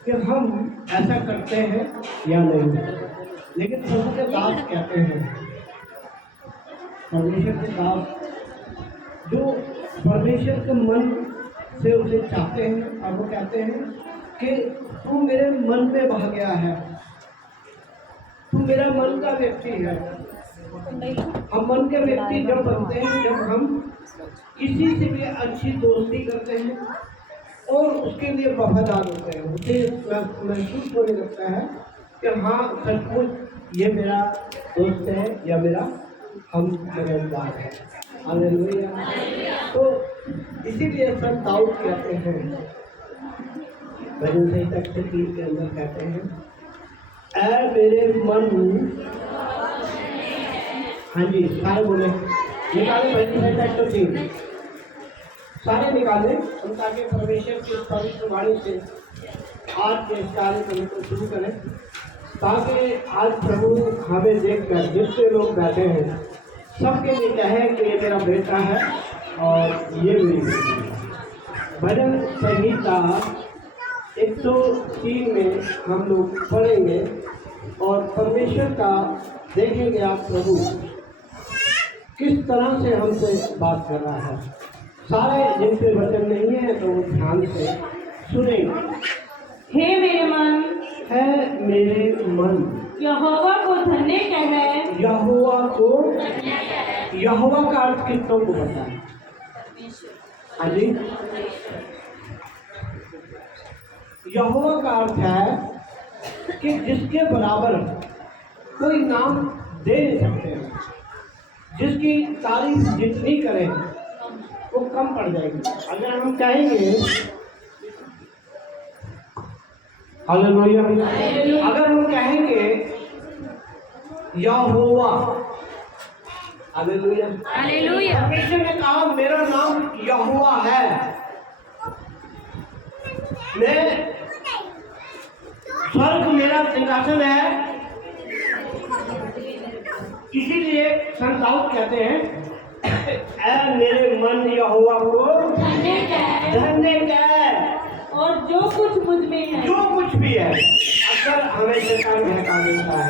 कि हम ऐसा करते हैं या नहीं। लेकिन प्रभु के दास कहते हैं, परमेश्वर के दास जो परमेश्वर के मन से उसे चाहते हैं, और वो कहते हैं कि तू मेरे मन में बह गया है, तू मेरा मन का व्यक्ति है। हम मन के व्यक्ति जब बनते हैं, जब हम किसी से भी अच्छी दोस्ती करते हैं और उसके लिए वफादार होते हैं, उसे महसूस होने लगता है कि हाँ सचमुच ये मेरा दोस्त है या मेरा हम मददगार है। हालेलुया। तो इसीलिए संत दाऊद कहते हैं, भजन संहिता 103 के अंदर कहते हैं, ऐ मेरे मन, हाँ जी सारे बोले, निकाले भजन संहिता 103, सारे निकाले, ताकि परमेश्वर की पवित्र वाणी से आज के कार्यक्रम को शुरू करें, ताकि आज प्रभु हमें देखकर जितने लोग बैठे हैं सबके लिए कहे कि ये मेरा बेटा है और ये मेरी बेटी है। भजन संहिता 103 में हम लोग पढ़ेंगे और परमेश्वर का देखेंगे आप प्रभु किस तरह से हमसे बात कर रहा है। सारे जिनसे वचन नहीं है तो वो ध्यान से सुनेंगे। हे मेरे मन, है मेरे मन, यहोवा को धन्य कह। यहोवा को, यहोवा का अर्थ कितनों को पता है? हाँ जी, यहोवा का अर्थ है कि जिसके बराबर कोई नाम दे नहीं सकते, जिसकी तारीफ जितनी करें वो कम पड़ जाएगी। अगर हम कहेंगे हालेलुया, अगर हम कहेंगे यहोवा, हालेलुया, हालेलुया। परमेश्वर ने कहा मेरा नाम यहोवा है, मैं स्वर्ग मेरा सिंहासन है। इसीलिए संत दाऊद कहते हैं, ऐ मेरे मन यहोवा को धन्य कह, और जो कुछ मुझ में है, जो कुछ भी है। अक्सर हमें शैतान बहका देता है,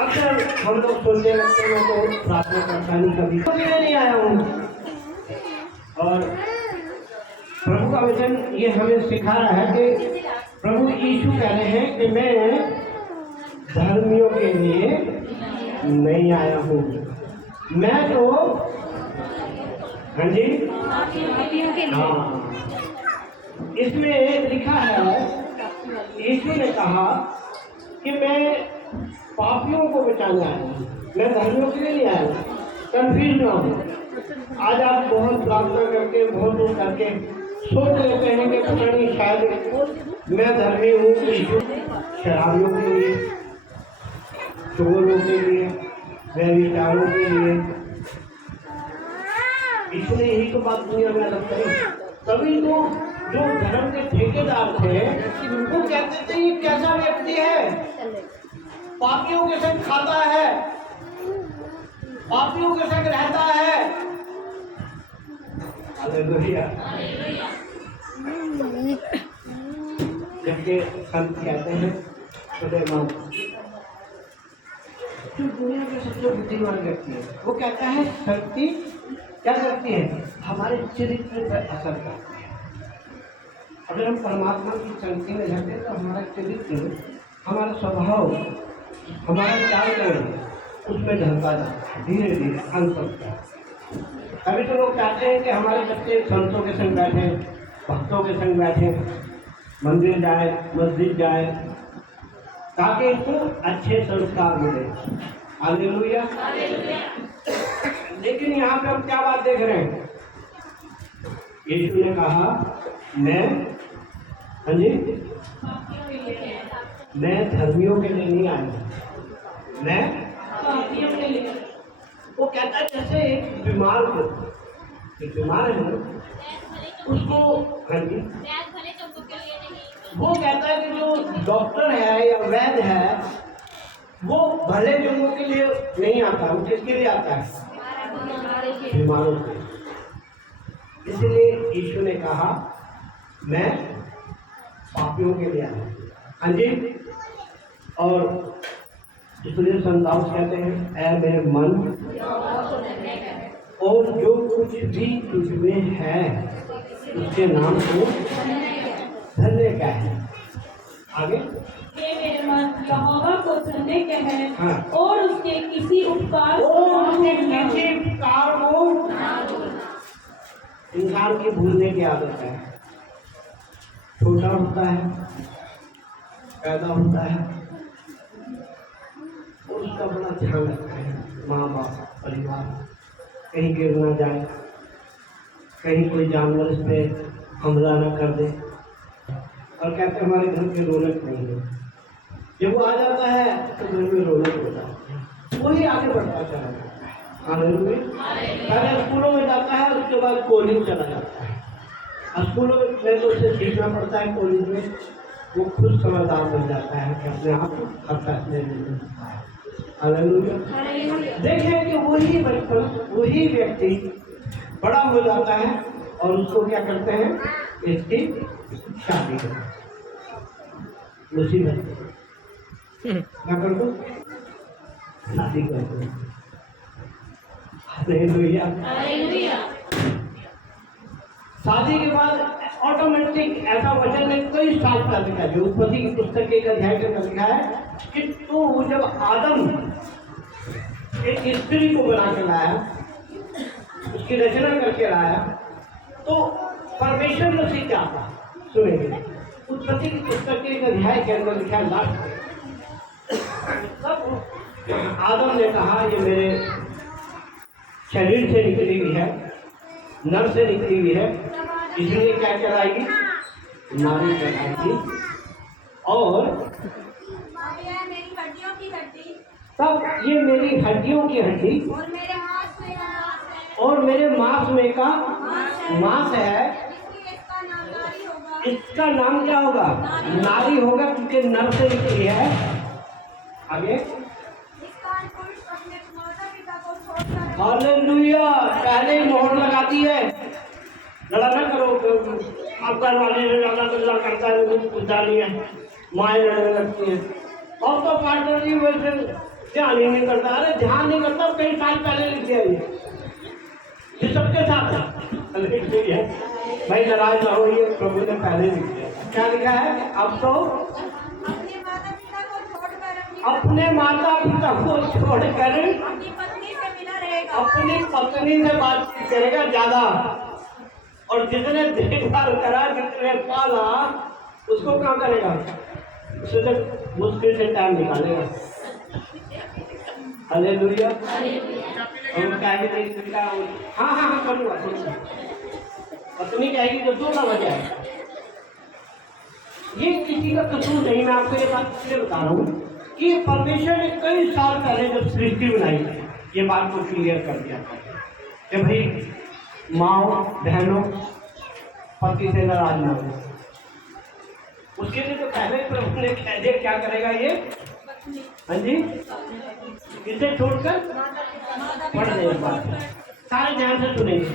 अक्सर हम लोग सोचने लगते हैं तो प्रार्थना करता नहीं, कभी नहीं आया हूँ। और प्रभु का वचन ये हमें सिखा रहा है कि प्रभु यीशु कह रहे हैं कि मैं धर्मियों के लिए नहीं आया हूँ, मैं तो, हाँ जी, हाँ, इसमें लिखा है, यीशु ने कहा कि मैं पापियों को बचाने आया हूँ, मैं धर्मियों के लिए नहीं आया हूँ। कंफ्यूज ना हो। आज आप बहुत प्रार्थना करके, बहुत दूर करके सोच लेते हैं कि पता नहीं शायद मैं धर्मी हूँ, यीशु शराबियों के लिए, चोरों के लिए, व्यभिचारों के लिए। यीशु ने यही तो बात दुनिया में अलग करी। तभी तो जो धर्म के ठेकेदार थे वो कहते थे ये कैसा व्यक्ति है, पापियों के संग खाता है, पापियों के संग रहता है। हालेलुया। जबकि संत कहते हैं सुलेमान जो दुनिया के सबसे बुद्धिमान व्यक्ति है, वो कहता है शक्ति क्या करती है, हमारे चरित्र पर असर करती है। अगर हम परमात्मा की संगति में रहते हैं तो हमारा चरित्र, हमारा स्वभाव, हमारा चालचलन उसमें ढलता जाता है, धीरे धीरे अंतर। कभी तो लोग चाहते हैं कि हमारे बच्चे संतों के संग बैठे, भक्तों के संग बैठे, मंदिर जाए, मस्जिद जाए, ताकि इनको अच्छे संस्कार मिले। हालेलुया। लेकिन यहाँ पे हम क्या बात देख रहे हैं, यीशु ने कहा मैं, हाँ जी, मैं धर्मियों के लिए नहीं आया, मैं पापियों के लिए। वो कहता है जैसे एक बीमार को, एक बीमार है ना, उसको, हाँ जी, वो कहता है कि जो डॉक्टर है या वैद्य है वो भले लोगों के लिए नहीं आता, वो किसके लिए आता है, बीमारों के। इसलिए यीशु ने कहा मैं पापियों के लिए आया। हाँ जी। और इसलिए संताप कहते हैं, ऐ मेरे मन और जो कुछ भी तुझ में है उसके नाम को धन्य कह है। आगे, हे मेरे मन यहोवा को धन्य कह हाँ। और उसके किसी उपकार और उसके किसी उपकार को इंसान की भूलने की आदत है। छोटा होता है, पैदा होता है, उसका बड़ा ध्यान रखता है माँ बाप परिवार, कहीं गिर ना जाए, कहीं कोई जानवर इस पे हमला ना कर दे। और कहते हैं हमारे घर की रौनक नहीं है। जब वो आ जाता है तो घर में रौनक होता है, वही आगे बढ़ता चला जाता है। पहले स्कूलों में जाता है, उसके बाद कॉलेज चला जाता है। स्कूलों में तो उसे सीखना पड़ता है, कॉलेज में वो खुद समझदार बन जाता है कि अपने आप को हर फैसले ले सकता है। हालेलुया। देखें कि वही बचपन, वही व्यक्ति बड़ा हो जाता है और उसको क्या करते हैं, इसकी शादी करते हैं। मुसीबत क्या करते हो, शादी करते हैं। हालेलुया। शादी के बाद ऑटोमेटिक ऐसा वचन में कई साल का लिखा है, जो उत्पत्ति की पुस्तक के एक अध्याय के अंदर लिखा है कि तो जब आदम एक स्त्री को बना कर लाया, उसकी रचना करके लाया, तो परमेश्वर ने उसे क्या था सुनेंगे। उत्पत्ति की पुस्तक के एक अध्याय के अंदर लिखा है लास्ट में, तब आदम ने कहा ये मेरे शरीर से निकली हुई है, नर से निकली हुई है, इसलिए क्या कहलाएगी, नारी कहलाएगी। और तब ये मेरी हड्डियों की हड्डी और मेरे मांस में का मांस है, इसका नाम क्या होगा, नारी होगा, क्योंकि नर से निकली है। आगे, हालेलुया। पहले ही मोहर लगा दी है, लड़ा ना करो, आप घर वाले लड़ा करता है, कुछ नहीं है, माएँ लड़ने लगती है। और तो पार्टनर जी वैसे ध्यान ही नहीं करता। अरे ध्यान नहीं करता, कई साल पहले लिख दिया ये सबके साथ है भाई, नाराज ना हो, ये प्रभु ने पहले लिख दिया। क्या लिखा है, अब तो अपने माता पिता को छोड़कर अपनी पत्नी से बातचीत करेगा ज्यादा, और जितने देखभाल करा, जितने पाला, उसको क्या करेगा, उसे तो मुश्किल से टाइम निकालेगा। हालेलुया। और कहेगी हाँ करूँगा, पत्नी कहेगी जब 2 बजे आए। ये किसी का कसूर नहीं, मैं आपको ये बात इसलिए बता रहा हूँ कि परमेश्वर ने कई साल पहले जब सृष्टि बनाई, ये बात को क्लियर कर दिया कि भाई माओ बहनों पति से नाराज ना हो। उसके लिए तो पहले प्रभु ने कह दिया क्या करेगा ये, हाँ जी, इसे छोड़कर पढ़ दे। बात सारे ध्यान से सुनेंगे।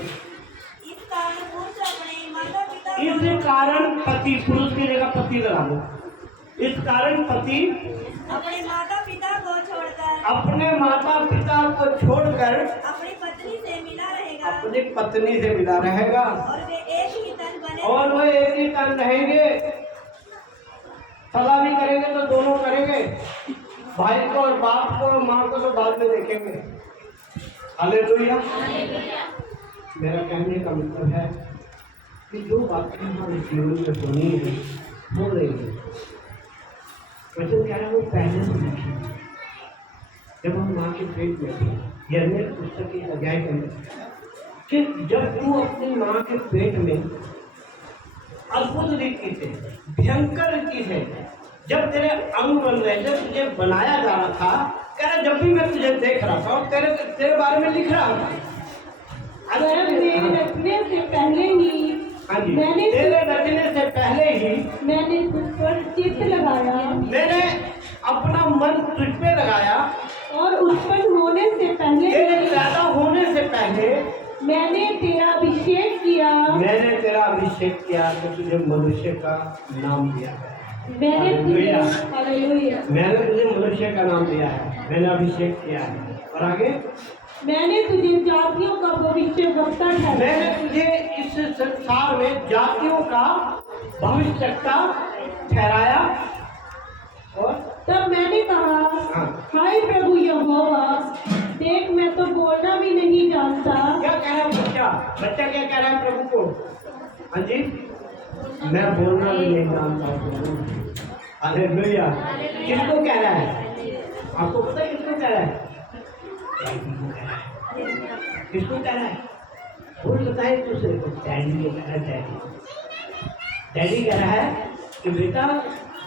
इस कारण पति, पुरुष की जगह पति लगा दो। इस कारण पति अपने माता पिता को छोड़कर अपनी पत्नी से मिला रहेगा, अपनी पत्नी से मिला रहेगा, और वे एक ही तन बने, और वह एक ही तन रहेंगे। सलाह भी करेंगे तो दोनों करेंगे, भाई को और बाप को और माँ को तो बाद में देखेंगे। हालेलुया। मेरा कहने का मतलब है कि जो बातें हमारे जीवन में होनी है, हो रही है। वचन कह रहा है वो पहले से लिखी, जब हम माँ के पेट में थे, यर्मिया पुस्तक के अध्याय के अंदर, कि जब तू अपनी माँ के पेट में अद्भुत रीति से, भयंकर रीति से, जब तेरे अंग बन रहे थे, तुझे बनाया जा रहा था, कह रहा जब भी मैं तुझे देख रहा था और तेरे बारे में लिख रहा था, मेरे रखने से पहले ही, हाँ जी, तेरे रचने से पहले ही मैंने तुझ पर चित्त लगाया, मैंने अपना मन तुझ पे लगाया, और उत्पन्न होने से पहले, तेरे पैदा होने से पहले मैंने तेरा अभिषेक किया, मैंने तेरा अभिषेक अभिषेक किया तो तुझे मनुष्य का नाम दिया है। मैंने तुझे हालेलुया। हालेलुया मैंने तुझे मनुष्य का नाम दिया है, मैंने अभिषेक किया है। और आगे, मैंने तुझे जातियों का भविष्यवक्ता ठहराया। मैंने तुझे इस संसार में जातियों का भविष्यवक्ता ठहराया। और तब मैंने कहा, हाँ। हाय प्रभु यहोवा, देख मैं तो बोलना भी नहीं जानता। क्या कह रहा है बच्चा? बच्चा क्या कह रहा है प्रभु को? हाँ जी, मैं बोलना भी नहीं जानता हूँ। हालेलुया। किसको कह रहा है? आपको पता है किसको कह रहा है? किसको कह रहा है? बोल बताए दूसरे को। डैडी को कह रहा है। डैडी कह रहा है कि बेटा,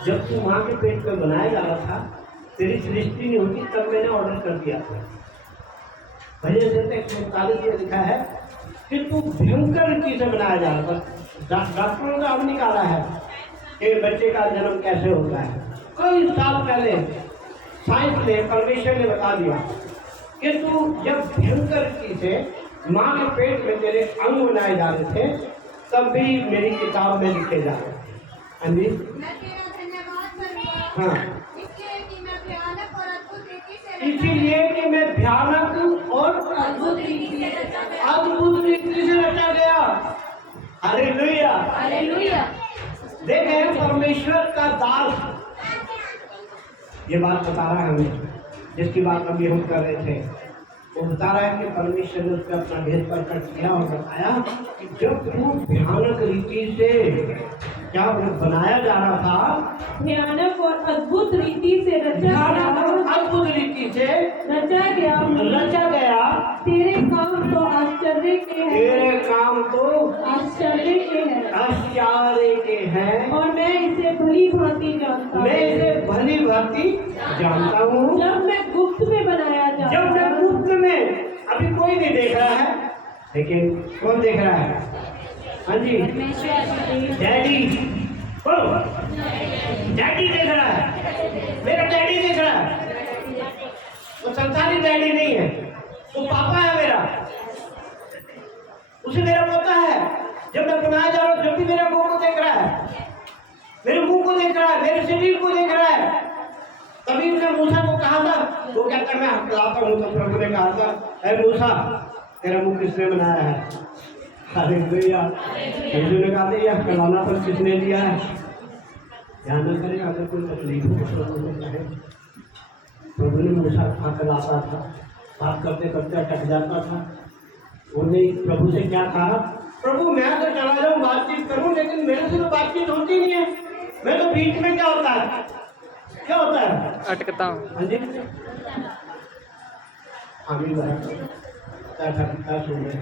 जब तू माँ के पेट में बनाया जा रहा था, तेरी सृष्टि नहीं होती, तब मैंने ऑर्डर कर दिया था। भजन संहिता 141 में लिखा है कि तू भयंकर रीति से बनाया जा रहा था। डॉक्टरों ने अब निकाला है कि बच्चे का जन्म कैसे होता है। कई साल पहले साइंस ने, परमेश्वर ने बता दिया कि तू जब भयंकर रीति से माँ के पेट में तेरे अंग बनाए जा रहे थे, तब भी मेरी किताब में लिखे जा रहे थे। हाँ जी, हाँ, इसीलिए कि मैं भयानक और अद्भुत रीति से अद्भुत रीति से रचा गया। हालेलुया। हालेलुया। देखें, परमेश्वर का दास ये बात बता रहा है हमें, जिसकी बात अभी हम कर रहे थे। वो बता रहा है कि परमेश्वर ने उसका अपना भेद प्रकट किया और बताया कि जब तू भयानक रीति से क्या बनाया जा रहा था, भयानक और अद्भुत रीति से भयानक और अद्भुत रीति से रचा गया। तेरे काम तो आश्चर्य के हैं। तेरे काम तो आश्चर्य के हैं। आश्चर्य के हैं। और मैं इसे भली भांति जानता हूँ। मैं इसे भली भांति जानता हूँ। जब मैं गुप्त में बनाया जाता जब मैं गुप्त में, अभी कोई नहीं देख रहा है, लेकिन कौन देख रहा है? हाँ जी, डैडी। बोलो, डैडी देख रहा है। मेरा डैडी देख रहा है। वो संसारी डैडी नहीं है, वो पापा है मेरा। उसे मेरा पता है। जब मैं बनाया जा रहा हूँ, जब भी मेरे मुंह को देख रहा है, मेरे मुंह को देख रहा है, मेरे शरीर को देख रहा है। तभी उसने मूसा को कहा था, वो कहता है मैं हकलाता हूँ, तो प्रभु ने कहा था, अरे मूसा, तेरा मुंह किसने बनाया है? हालेलुया। यीशु ने कहा था, यह हकलाना पर किसने दिया है? ध्यान न करें, अगर कोई तकलीफ हो प्रभु को कहे। प्रभु ने मूसा हकलाता था, बात करते करते अटक जाता था। उन्होंने प्रभु से क्या कहा? प्रभु मैं तो चला जाऊँ, बातचीत करूँ, लेकिन मेरे से तो बातचीत होती नहीं है। मैं तो बीच में क्या होता है? क्या होता है? अटकता हूँ। हाँ जी, आमीन बराबर सुन रहे।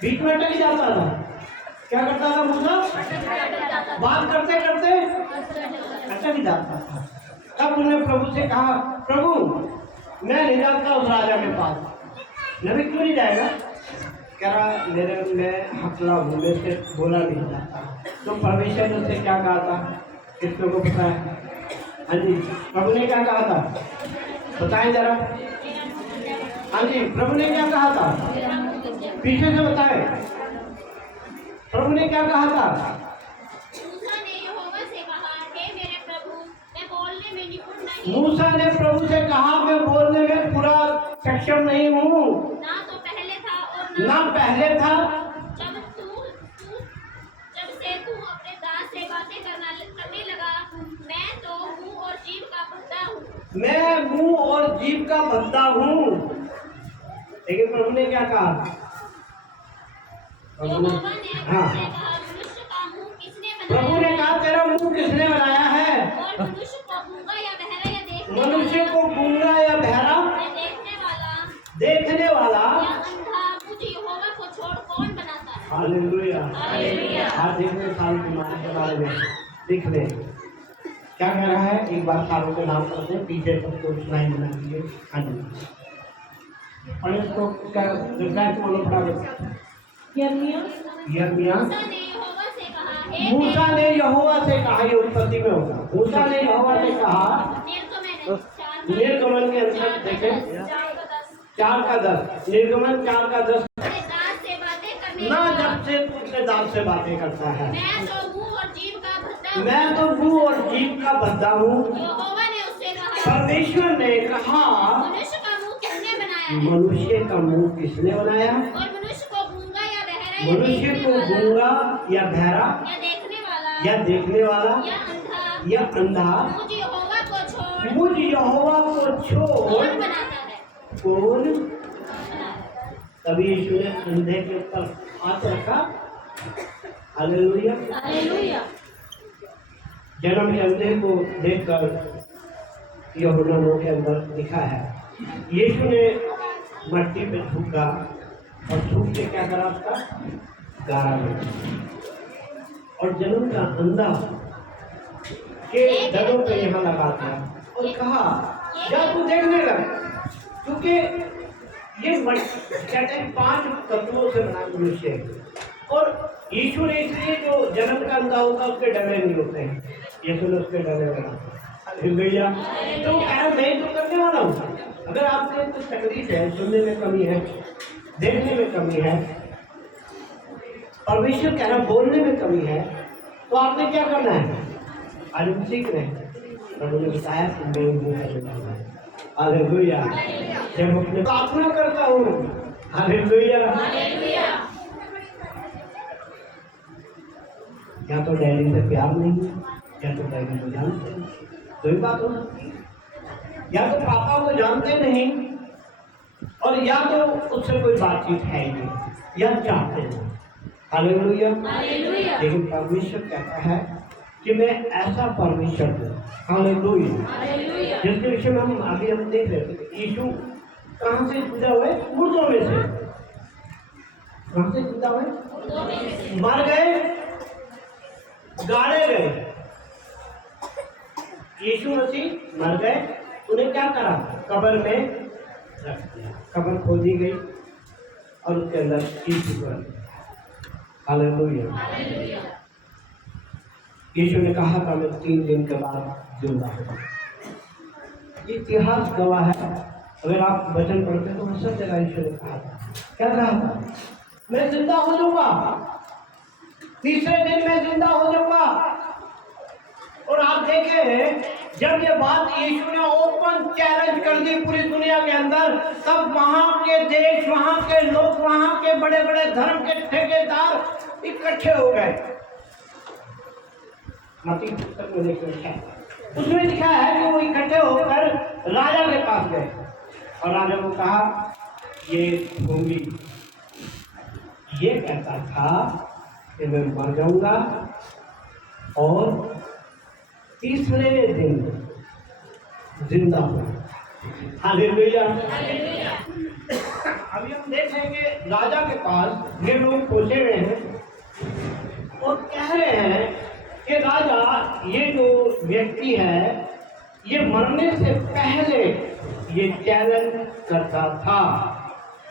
बीच में अटक जाता था। क्या करता था मूसा? बात करते करते अटक जाता था। तब उन्होंने प्रभु से कहा, प्रभु मैं नहीं जाता उस राजा के पास। नबी क्यों नहीं जाएगा? कह रहा मैं हकला हूँ, मेरे से बोला नहीं जाता। तो परमेश्वर ने उससे क्या कहा था? किसको को पता है? हाँ जी, प्रभु ने क्या कहा था? बताएं जरा। हाँ जी, प्रभु ने क्या कहा था? पीछे से बताएं। प्रभु ने क्या कहा था? मूसा ने यहोवा से कहा, हे मेरे प्रभु, मैं बोलने में निपुण नहीं। मूसा ने प्रभु से कहा, मैं बोलने में पूरा सक्षम नहीं हूँ। ना तो पहले था और ना पहले था। जब से तू अपने दास से बातें करने लगा, मैं तो मुंह और जीभ का बंदा हूँ। मैं मुंह और जीभ का बंदा हूँ। लेकिन प्रभु ने क्या कहा? यहोवा ने हाँ, उससे कहा, मनुष्य का मुंह किसने प्रभु बनाया? ने कहा तेरा मुंह किसने बनाया है? और मनुष्य को गूंगा या बहरा या मनुष्य को गूंगा या बहरा, देखने वाला या अंधा मुझे यहोवा को छोड़ कौन बनाता है? हालेलुया। हालेलुया। आज देखने साल के माने के बारे में लिख ले। क्या कह रहा है? एक बार सालों के नाम करते हैं, पीछे सबको सुनाई देना चाहिए। हाँ जी, और इसको क्या बोलो फटाफट। यिर्मयाह मूसा ने यहोवा से कहा, हे मूसा ने यहोवा से कहा, ये उत्पत्ति में होगा। मूसा ने यहोवा से कहा, निर्गमन के अंदर देखें 4 का 10, निर्गमन 4 का 10। अपने दास से बातें मेरी ना बात। जब से तू अपने दांत से बातें करता है। मैं तो मुंह और जीभ का भद्दा हूँ। मैं तो मुंह और जीभ का बद्दा हूँ। यहोवा ने उससे कहा, परमेश्वर ने कहा, मनुष्य का मुंह किसने बनाया है? मनुष्य का मुंह किसने बनाया? और मनुष्य को गूंगा या बहरा या मनुष्य देखने को वाला गूंगा या बहरा या देखने वाला या देखने वाला या अंधा या अंधा मुझ यहोवा को छोड़ मुझ यहोवा को छोड़ कौन बनाता है? कौन? तभी यीशु ने अंधे के ऊपर हाथ रखा। हालेलुया। हालेलुया। जन्म के अंधे को देखकर यूहन्ना 9 के अंदर लिखा है, यीशु ने मट्टी पे थूका और थूक के क्या करा? उसका गारा में और जन्म का अंधा के दरों पे यहाँ लगा दिया और कहा, जा तू देखने लग, क्योंकि ये कहते हैं 5 तत्वों से बना मनुष्य है। और यीशु ने इसलिए जो जन्म का अंधा होता है उसके डरे नहीं होते हैं, यीशु ने उसके डरे बना भैया। तो मैं तो करने वाला हूँ। अगर आपको कुछ तकलीफ है, सुनने में कमी है, देखने में कमी है, परमेश्वर कह रहा बोलने में कमी है, तो आपने क्या करना है? आज हम सीख रहे हैं। प्रभु ने बताया कि मैं वो करने वाला हूँ। हालेलुया। जब अपने प्रार्थना करता हूँ, हालेलुया, या तो डैडी से प्यार नहीं, या तो डैडी को जानते हैं, दो ही बात हो सकती है। या तो पापा को जानते नहीं और या तो उससे कोई बातचीत है ही नहीं, या चाहते हैं। हालेलुया। लेकिन परमेश्वर कहता है कि मैं ऐसा परमेश्वर हूँ। हालेलुया। जिसके विषय में हम देख रहे थे, यीशु कहाँ से जुदा हुए? मुर्दों में से। कहाँ से जुदा हुए? मर गए, गाड़े गए। यीशु मसीह मर गए, उन्हें क्या करा? कब्र में रख दिया। कब्र खोदी गई और उसके अंदर यीशु को रख दिया। हालेलुया। यीशु ने कहा था मैं 3 दिन के बाद जिंदा होगा। इतिहास गवाह है। अगर आप वचन पढ़ते तो सब जगह यीशु ने कहा था, क्या कहा था? मैं जिंदा हो जाऊंगा, तीसरे दिन मैं जिंदा हो जाऊंगा। और आप देखें, जब ये बात यीशु ने ओपन चैलेंज कर दी पूरी दुनिया के अंदर, तब वहां के देश, वहां के लोग, वहां के बड़े बड़े धर्म के ठेकेदार इकट्ठे हो गए। मत्ती पुस्तक में लिखा है, उसमें लिखा है कि वो इकट्ठे होकर राजा के पास गए और राजा को कहा, ये भूमि ये कहता था कि मैं मर जाऊंगा और तीसरे दिन जिंदा होगा। हालेलुया। अभी हम देखेंगे राजा के पास ये लोग पहुंचे हुए हैं और कह रहे हैं कि राजा, ये जो व्यक्ति है ये मरने से पहले ये चैलेंज करता था।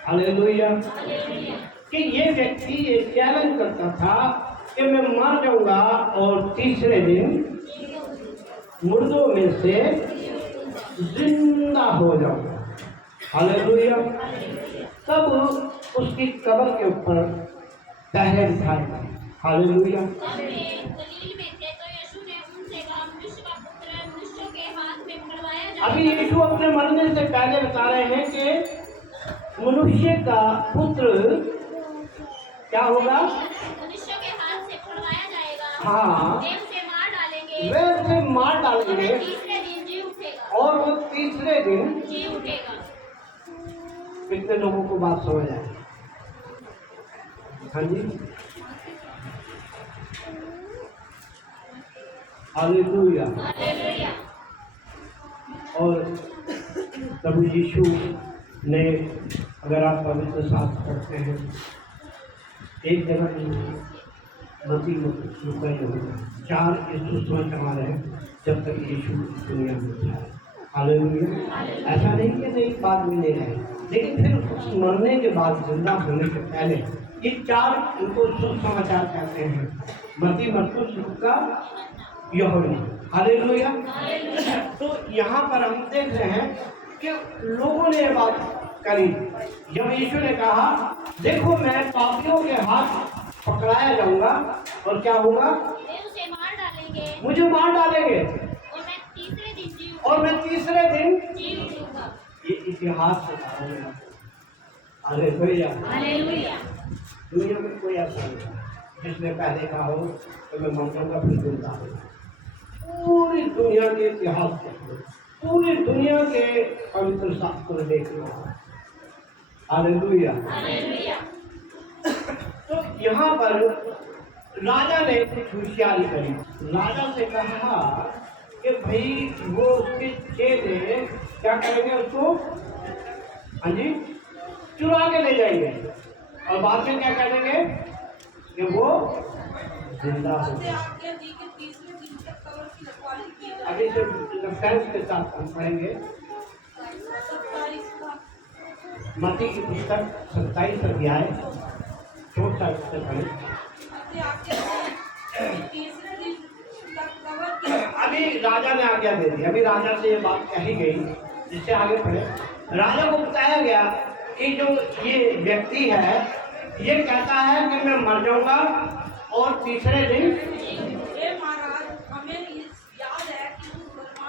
हालेलुया। कि ये व्यक्ति ये चैलेंज करता था कि मैं मर जाऊंगा और तीसरे दिन मुर्दों में से जिंदा हो जाऊंगा। हालेलुया। तब उसकी कब्र के ऊपर पहरे बिठाए। हालेलुया। अभी यीशु अपने मरने से पहले बता रहे हैं कि मनुष्य का पुत्र क्या होगा? मनुष्य के हाथ से छुड़वाया जाएगा। हाँ, वे उसे मार डालेंगे। वे उसे मार डालेंगे तीसरे दिन जी उठेगा। और वो तीसरे दिन जी उठेगा। कितने लोगों को बात समझ आए? हाँ जी। हालेलुया। हालेलुया। और प्रभु यीशु ने, अगर आप पवित्र शास्त्र पढ़ते हैं, एक जगह मसीह रुका ही होगा 4 सुसमाचार करवा रहे हैं जब तक यीशु दुनिया में था। हालेलुया। ऐसा नहीं कि नहीं बाद में नहीं है, लेकिन फिर उस मरने के बाद जिंदा होने से पहले ये 4 इनको सुसमाचार कहते हैं। मसीह, मरकुस, लूका, यूहन्ना। हालेलुया। तो यहाँ पर हम देख रहे हैं कि लोगों ने ये बात करी। जब यीशु ने कहा देखो मैं पापियों के हाथ पकड़ाया जाऊंगा और क्या होगा, वे उसे मार डालेंगे मुझे मार डालेंगे और मैं तीसरे दिन जी उठूंगा। ये इतिहास से था। हालेलुया। हालेलुया। दुनिया में कोई ऐसा नहीं है जिसने पहले कहा हो तो मैं मर जाऊंगा फिर जिंदा होगा। पूरी दुनिया के इतिहास देख लो, पूरी दुनिया के पवित्र शास्त्र देख लो। हालेलुया। हालेलुया। तो यहाँ पर राजा ने कुछ होशियारी करी। राजा से कहा कि भाई वो उसके चेले क्या करेंगे, उसको हाँ जी चुरा के ले जाएंगे और बाद में क्या करेंगे कि वो जिंदा हो। अभी से रेफरेंस के साथ हम पढ़ेंगे मत्ती की पुस्तक 27 अध्याय 64 से पढ़ें। अभी राजा ने आज्ञा दे दी, अभी राजा से ये बात कही गई जिससे आगे पढ़े। राजा को बताया गया कि जो ये व्यक्ति है ये कहता है कि मैं मर जाऊंगा और तीसरे दिन।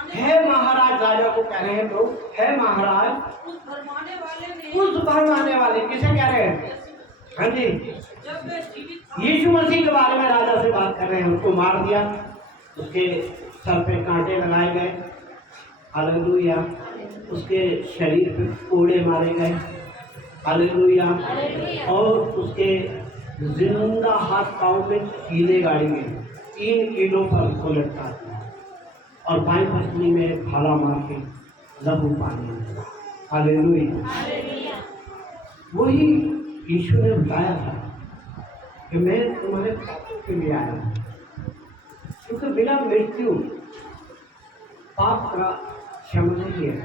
है महाराज, राजा को कह रहे हैं लोग, है महाराज उस भरमाने वाले किसे कह रहे हैं, हाँ जी यीशु मसीह के बारे में राजा से बात कर रहे हैं। उनको मार दिया, उसके सर पे कांटे लगाए गए, हालेलुया, उसके शरीर पे कोड़े मारे गए, हालेलुया, और उसके जिंदा हाथ पांव में कीले गाड़ी गए, 3 किलो पर उसको लटका दिया और बाईं पसली में भाला मार के लहू पानी। हालेलुया। वही यीशु ने बताया था कि मैं तुम्हारे पापों के लिए आया हूँ, क्योंकि बिना मृत्यु पाप का क्षमा नहीं है।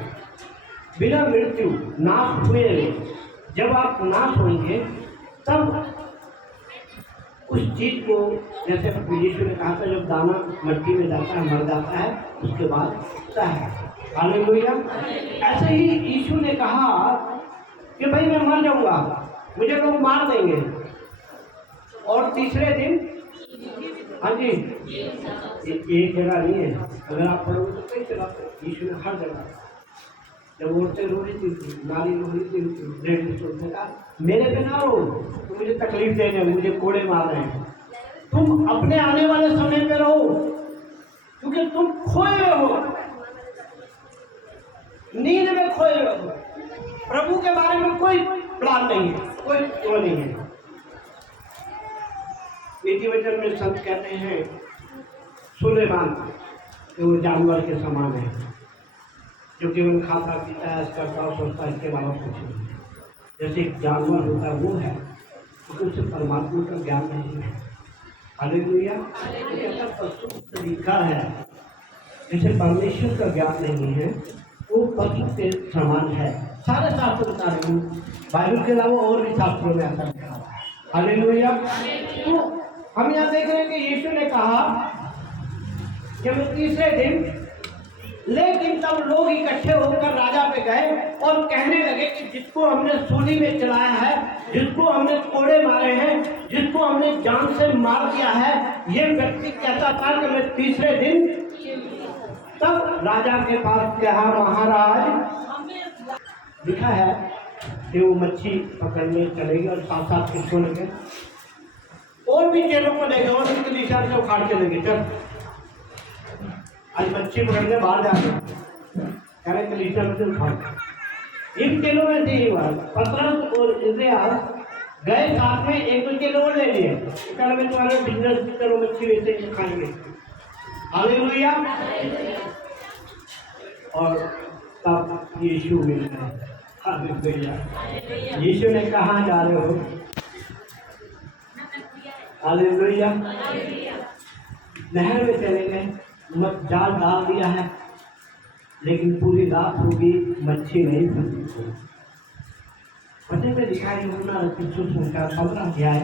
बिना मृत्यु नाश हुए, जब आप नाश होंगे तब उस चीज को, जैसे यीशु ने कहा था जब दाना मिट्टी में जाता है मर जाता है उसके बाद उगता है। हालेलुया। ऐसे ही यीशु ने कहा कि भाई मैं मर जाऊंगा, मुझे लोग मार देंगे और तीसरे दिन, हाँ जी एक जगह नहीं है, अगर आप पढ़ोगे तो कई जगह यीशु ने हर जगह, जब औरतें रो रही थी, नारी रो रही थी, ने कहा मेरे पे ना रो, तो मुझे तकलीफ दे रहे हैं, मुझे कोड़े मार रहे हैं, तुम अपने आने वाले समय पे रहो क्योंकि तुम खोए हो, नींद में खोए हो। प्रभु के बारे में कोई प्लान नहीं है, कोई वो नहीं है। नीति वचन में संत कहते हैं सुलेमान कि वो जानवर के समान है, जो केवल खाता पीता है, करता और सोचता है, इसके अलावा कुछ नहीं। जैसे एक जानवर होता है वो है, क्योंकि उसे परमात्मा का ज्ञान नहीं है। हालेलुया। ऐसा पशु तरीका है, जैसे परमेश्वर का ज्ञान नहीं है, वो पशु के समान है। सारे शास्त्र बता रहे हैं, बाइबल के अलावा और भी शास्त्रों में ऐसा लिखा हुआ है। हालेलुया। तो हम यहाँ देख रहे हैं कि यीशु ने कहा कि मैं तीसरे दिन, लेकिन तब लोग इकट्ठे होकर राजा पे गए और कहने लगे कि जिसको हमने सूली में चलाया है, जिसको हमने कोड़े मारे हैं, जिसको हमने जान से मार दिया है, ये व्यक्ति कहता था कि मैं तीसरे दिन। तब राजा के पास कहा महाराज, लिखा है कि वो मच्छी पकड़ने चलेगी और साथ साथ किसको लेंगे, और भी चेलों को लेंगे और उनके निशान से उखाड़ के लेंगे। चल आज मच्छी पकड़ने बाहर जाते कह रहे कलीसिया में से उखाड़, इन चेलों में से ही हुआ। पतरस और इज़राइल गए साथ में, एक दो चेलों ले लिए, कल में तुम्हारे बिजनेस करो, मच्छी वैसे ही खाएंगे। हालेलुया। और तब यीशु मिल गए। हालेलुया। यीशु ने कहाँ जा रहे हो? हालेलुया। नहर में चले गए, जाल डाल दिया है, लेकिन पूरी रात होगी मच्छी नहीं फंसी। पते में लिखा है यूहन्ना 15 अध्याय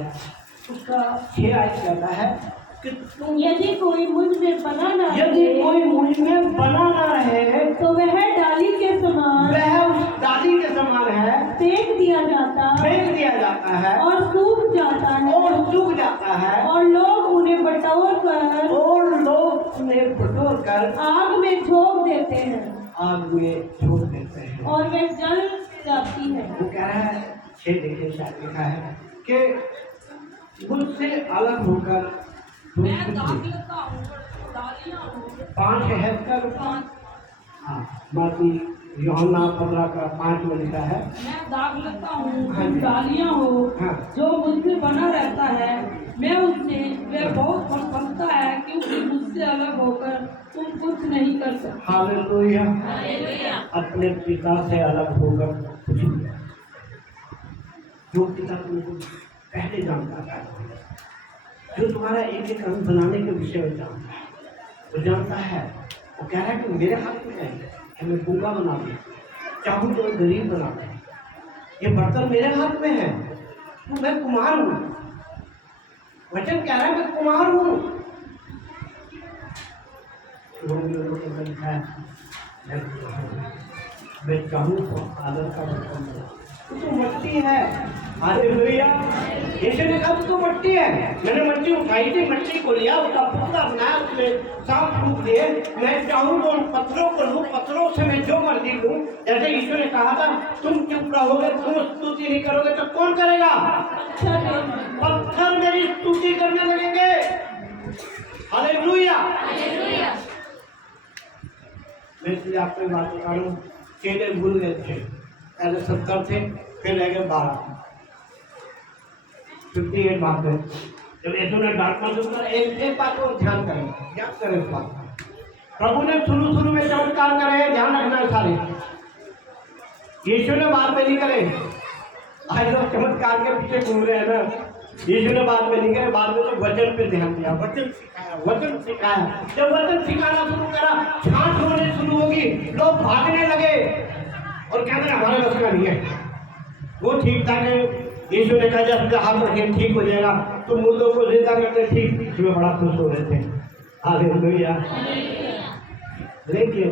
उसका 6 आयत कहता है कि यदि कोई मुझ में बना ना रहे, यदि कोई मुझ में बना ना रहे तो वह डाली के समान, वह उस डाली के समान है, से बटोर कर आग में झोंक देते हैं आग में झोंक देते हैं। और वे जल जाती है। वो कह रहा है, 6 देखिए शायद लिखा है कि मुझसे अलग होकर तुम कुछ नहीं। 5 है कर, हाँ बाकी यूहन्ना 15:5 में लिखा है, मैं दाग लेता हूँ, हाँ तुम जी। डालियाँ हो, हाँ। जो मुझमें बना रहता है मैं उसमें, वह बहुत फल फलता है, क्योंकि मुझसे अलग होकर तुम कुछ नहीं कर सकते। हालेलुया। अपने पिता से अलग होकर कुछ नहीं। जो पिता तुमको पहले जानता था, जो तुम्हारा एक एक अंग बनाने के विषय में जानता है, वो जानता है। वो कह रहा है कि मेरे हाथ में है कि मैं गूंगा बना दूँ, चाहूँ तो मैं गरीब बना दूँ। ये बर्तन मेरे हाथ में है, तो मैं कुमार हूँ। वचन कह रहा है मैं कुमार हूँ। मैं चाहूँ तो आदर का बर्तन बना, तो मट्टी है। हालेलुया। यीशु ने कहा तो मट्टी है। मैंने मट्टी उठाई थी, मट्टी को लिया, उसका पुतला बनाया, उसमें सांप फूंक दिए। मैं चाहूँ तो उन पत्थरों को लूँ, पत्थरों से मैं जो मर्जी लूँ। जैसे यीशु ने कहा था, तुम चुप रहोगे, तुम स्तुति नहीं करोगे तो कौन करेगा? पत्थर मेरी स्तुति करने लगेंगे। हालेलुया। मैं इसलिए आपको एक बात बता रहा हूँ, चेले भूल गए थे। पहले 70 थे, फिर रह गए 12, 58 बात है। जब यीशु ने डांटना शुरू करा, एक बात को ध्यान करें, याद करें इस बात को। प्रभु ने शुरू में चमत्कार करे, ध्यान रखना है सारे। यीशु ने बाद में नहीं करे। आज लोग चमत्कार के पीछे घूम रहे हैं ना। यीशु ने बाद में नहीं करे, बाद में तो वचन पे ध्यान दिया, वचन सिखाया। जब वचन सिखाना शुरू करा, छांट होने शुरू होगी, लोग भागने लगे और कहते हैं हमारे बस का नहीं है। वो ठीक था कि यीशु ने कहा जब हाथ रखें ठीक हो जाएगा, तो मुर्दों को जिंदा करते ठीक, इसमें बड़ा खुश हो रहे थे। हालेलुया। लेकिन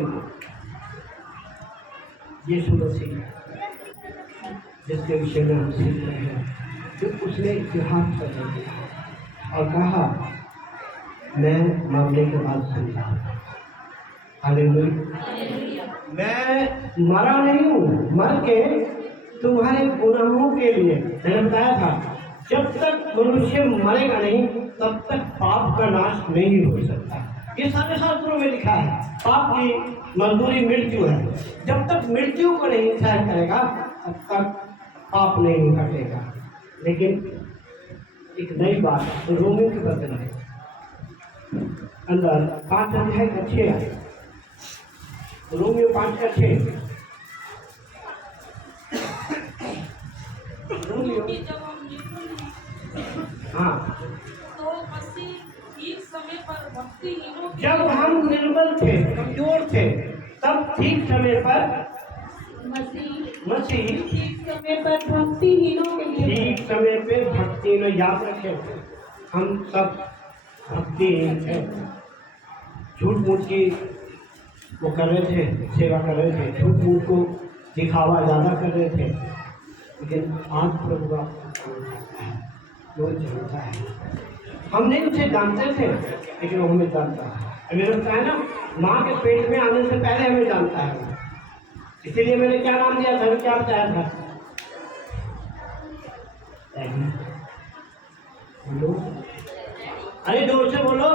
यीशु मसीह जिसके विषय में हम सीख रहे हैं, तो उसने इतिहास कर दिया और कहा मैं मरने के बाद समझा। हालेलुया। मैं मरा नहीं हूँ, मर के तुम्हारे गुनाहों के लिए, मैंने बताया था जब तक मनुष्य मरेगा नहीं तब तक पाप का नाश नहीं हो सकता। ये सारे शास्त्रों में लिखा है, पाप की मजदूरी मृत्यु है। जब तक मृत्यु को नहीं सहन करेगा तब तक पाप नहीं हटेगा। लेकिन एक नई बात रोमियों के पत्र है अंदर 5 अध्याय का 6 है, रोमियो 5 का 6। क्योंकि जब हम निपुण हैं, हाँ, तो मसीह ठीक समय पर भक्तिहीनों के जब हम निर्बल थे, कमजोर थे, तब ठीक समय पर मसीह ठीक समय पर भक्तिहीनों के लिए ठीक समय पे भक्ति में, याद रखें हम सब भक्तिहीन थे। झूठ मूठ की वो कर रहे थे, सेवा कर रहे थे, झूठ मूठ को दिखावा ज़्यादा कर रहे थे। लेकिन आज प्रभु वो जानता है। हम नहीं उसे जानते थे, लेकिन वो हमें जानता है। मेरा लगता है ना, माँ के पेट में आने से पहले हमें जानता है। इसीलिए मैंने क्या नाम दिया था, क्या बताया था? बोलो, अरे जोर से बोलो।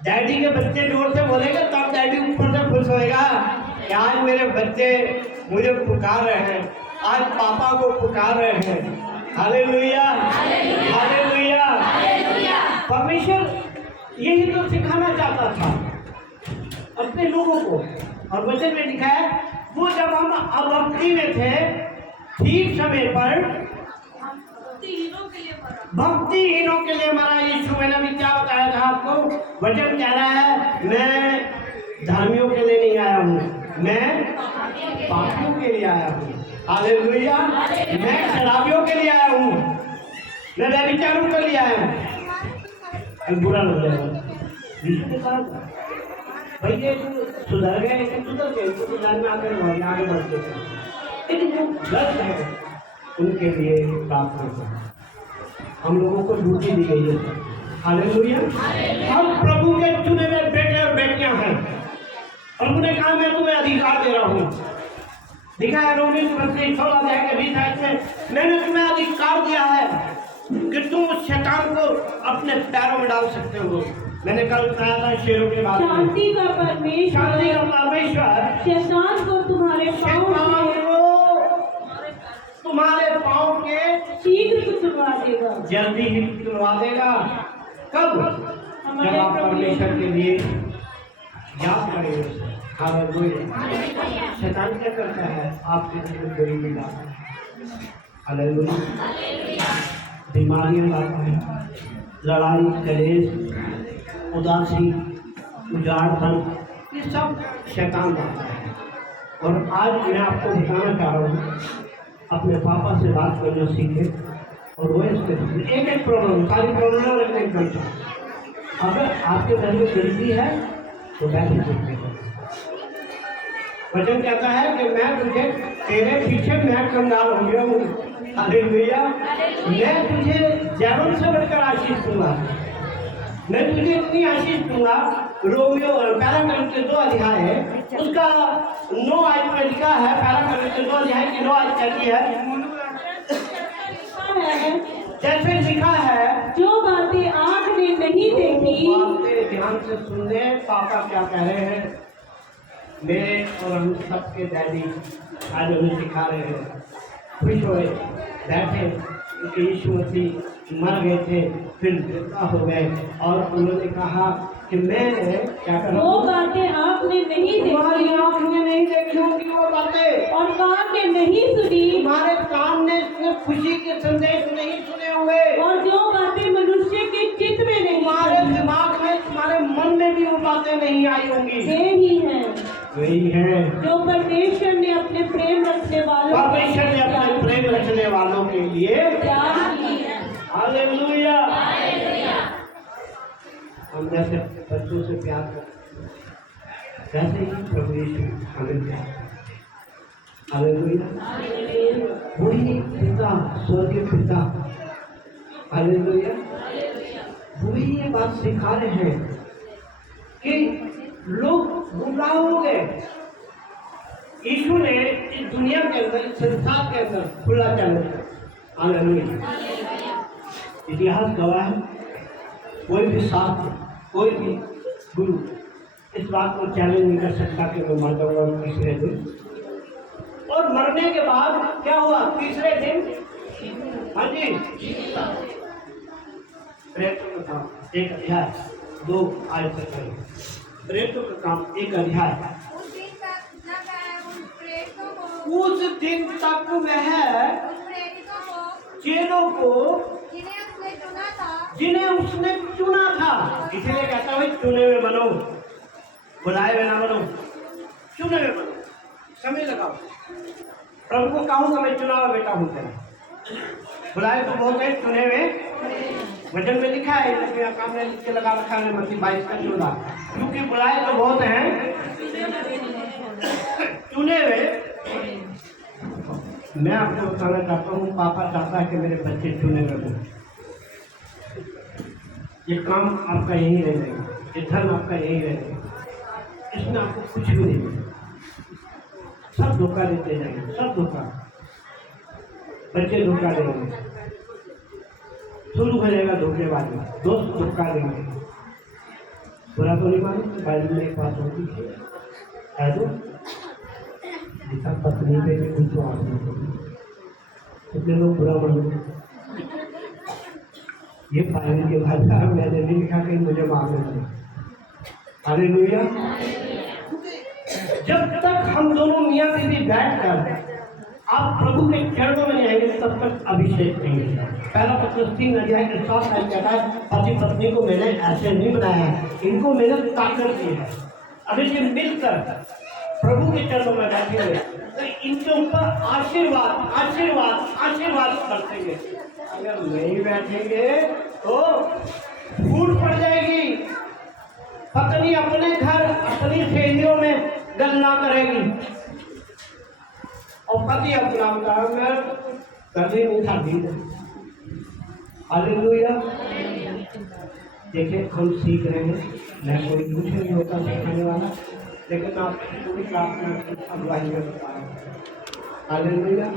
डैडी के बच्चे जोर से बोलेंगे तब डैडी ऊपर से खुश होएगा कि आज मेरे बच्चे मुझे पुकार रहे हैं, आज पापा को पुकार रहे हैं। Hallelujah, hallelujah. परमेश्वर यही तो सिखाना चाहता था अपने लोगों को, और वचन में लिखा है वो जब हम अभक्ति में थे ठीक समय पर भक्तिहीनों के लिए मरा। भक्तिहीनों के लिए मरा यीशु। मैंने अभी क्या बताया था आपको? वचन कह रहा है मैं धर्मियों के लिए नहीं आया हूँ, मैं पापियों के लिए आया हूँ। हालेलुया। मैं शराबियों के लिए आया हूँ, मैं व्यभिचारियों के लिए आया हूँ। बुरा लग जाएगा। यीशु ने कहा भाई ये सुधर गए, सुधर गए, तो सुधारने आगे बढ़ते थे। लेकिन जो गलत है उनके लिए प्रार्थना करें। हम लोगों को ड्यूटी दी गई है। हालेलुया। हम प्रभु के चुने हुए ने कहा मैं तुम्हें अधिकार दे रहा हूँ। लिखा है रोमी 16 के 20 में, मैंने तुम्हें अधिकार दिया है कि तुम उस शैतान को अपने पैरों में डाल सकते हो। मैंने कल बताया था शेरों के बाद शांति का परमेश्वर शैतान को तुम्हारे पाँव के शीघ्र तुड़वा देगा, जल्दी ही तुड़वा देगा। कब? जब आप परमेश्वर के लिए याद करेंगे। हालेलुया। शैतान क्या करता है? आपके जीवन गरीबी लाता है, हालेलुया, बीमारियां लाता है, लड़ाई कलेश, उदासी, उजाड़पन, ये सब शैतान लाता है। और आज मैं आपको बताना चाह रहा हूँ, अपने पापा से बात करना सीखे और वो इसके एक प्रॉब्लम, सारी प्रॉब्लम एक बनता। अगर आपके घर में गरीबी है तो बैठे सकते हो। वचन कहता है कि मैं तुझे तेरे पीछे मैं कंगाल हो गया हूँ, हालेलुया। मैं तुझे जैवन से बढ़कर आशीष दूंगा, मैं तुझे इतनी आशीष दूंगा। रोमियो पहला करंथियों 2 अध्याय है, उसका 9 आयत में लिखा है। पहला करंथियों 2 अध्याय की 9 आयत कहती है, जैसे लिखा है, जो बातें आँख ने नहीं देखी। बातें ध्यान से सुनने पापा क्या कह रहे हैं। मेरे और हम सबके डैडी आज हमें सिखा रहे हैं। खुश हुए, बैठे क्योंकि यीशु मसीह मर गए थे, फिर जिंदा हो गए और उन्होंने कहा कि मैं क्या करूं। वो बातें आपने नहीं तुम्हारी देखी आँख ने नहीं देखी होंगी वो बातें, और कान ने नहीं सुनी, तुम्हारे कान ने सिर्फ खुशी के संदेश नहीं सुने हुए, और जो बातें मनुष्य के चित्त में नहीं तुम्हारे आई, दिमाग में, तुम्हारे मन में भी वो बातें नहीं आई होंगी। वे ही हैं वही है जो परमेश्वर ने अपने प्रेम रखने वालों परमेश्वर ने अपने प्रेम रखने वालों के लिए तैयार की है। हालेलुया। हम जैसे बच्चों से प्यार करते हैं, वैसे ही प्रभु यीशु हमें प्यार करते हैं। हालेलुया। वही पिता, स्वर्गीय पिता, हालेलुया, वही ये बात सिखा रहे हैं कि लोग गुमराह हो गए। यीशु ने इस दुनिया के अंदर, इस संसार के अंदर खुला चैलेंज किया। हालेलुया। इतिहास गवाह है, कोई भी शास्त्र, कोई भी गुरु इस बात को चैलेंज नहीं कर सकता कि मैं मर जाऊंगा तीसरे दिन। और मरने के बाद क्या हुआ? तीसरे दिन, हाँ जी, प्रेरितों का काम 1 अध्याय 2 आयत तक है। प्रेरितों का काम 1 अध्याय। उस दिन तक वह चेलों को जिन्हें उसने चुना था, इसलिए कहता है चुने हुए बनो, बुलाए हुए ना बनो, चुने हुए बनो। समय लगाओ, प्रभु को कहूँगा मैं चुना हुआ बेटा हूँ तेरा। बुलाए तो बहुत है, चुने हुए वचन में लिखा है, लेकिन काम ने लिख के लगा रखा है मत्ती 22 का 14, क्योंकि बुलाए तो बहुत हैं, चुने हुए। मैं आपको बताना चाहता हूँ, पापा चाहता है कि मेरे बच्चे चुने हुए। ये काम आपका यही रहेगा, ये धन आपका यही रहेगा, इसमें आपको कुछ भी नहीं मिलेगा। सब धोखा देते जाएंगे, सब धोखा, बच्चे धोखा देंगे, शुरू हो जाएगा धोखेबाजी, दोस्त धोखा देंगे। बुरा तो नहीं मानो, बाइबल में एक बात होती है तो लिखा पत्नी पे भी कुछ तो आदमी कितने लोग बुरा मानो। ये बाइबल के भाषा मैंने नहीं लिखा कहीं मुझे मालूम नहीं। हालेलुया। जब तक हम दोनों मियाँ बीवी बैठकर आप प्रभु के चरणों में नहीं आएंगे तब तक अभिषेक नहीं होगा। पहला पत्रस 3 अध्याय के 7 कहता है, पति पत्नी को मैंने ऐसे नहीं बनाया है, इनको मैंने ताकत दी है। अभी ये मिलकर प्रभु के चरणों में बैठेंगे तो इनके ऊपर आशीर्वाद आशीर्वाद आशीर्वाद बरसेंगे। अगर नहीं बैठेंगे तो फूट पड़ जाएगी। पत्नी अपने घर अपनी सहेलियों में गलना करेगी और पति अपना काम में करने नहीं था। हालेलुया। देखिए हम सीख रहे हैं, मैं कोई कुछ नहीं होता सिखाने वाला, लेकिन मैं आपकी पूरी प्रार्थना की अगुवाई में बता रहा हूँ। हालेलुया।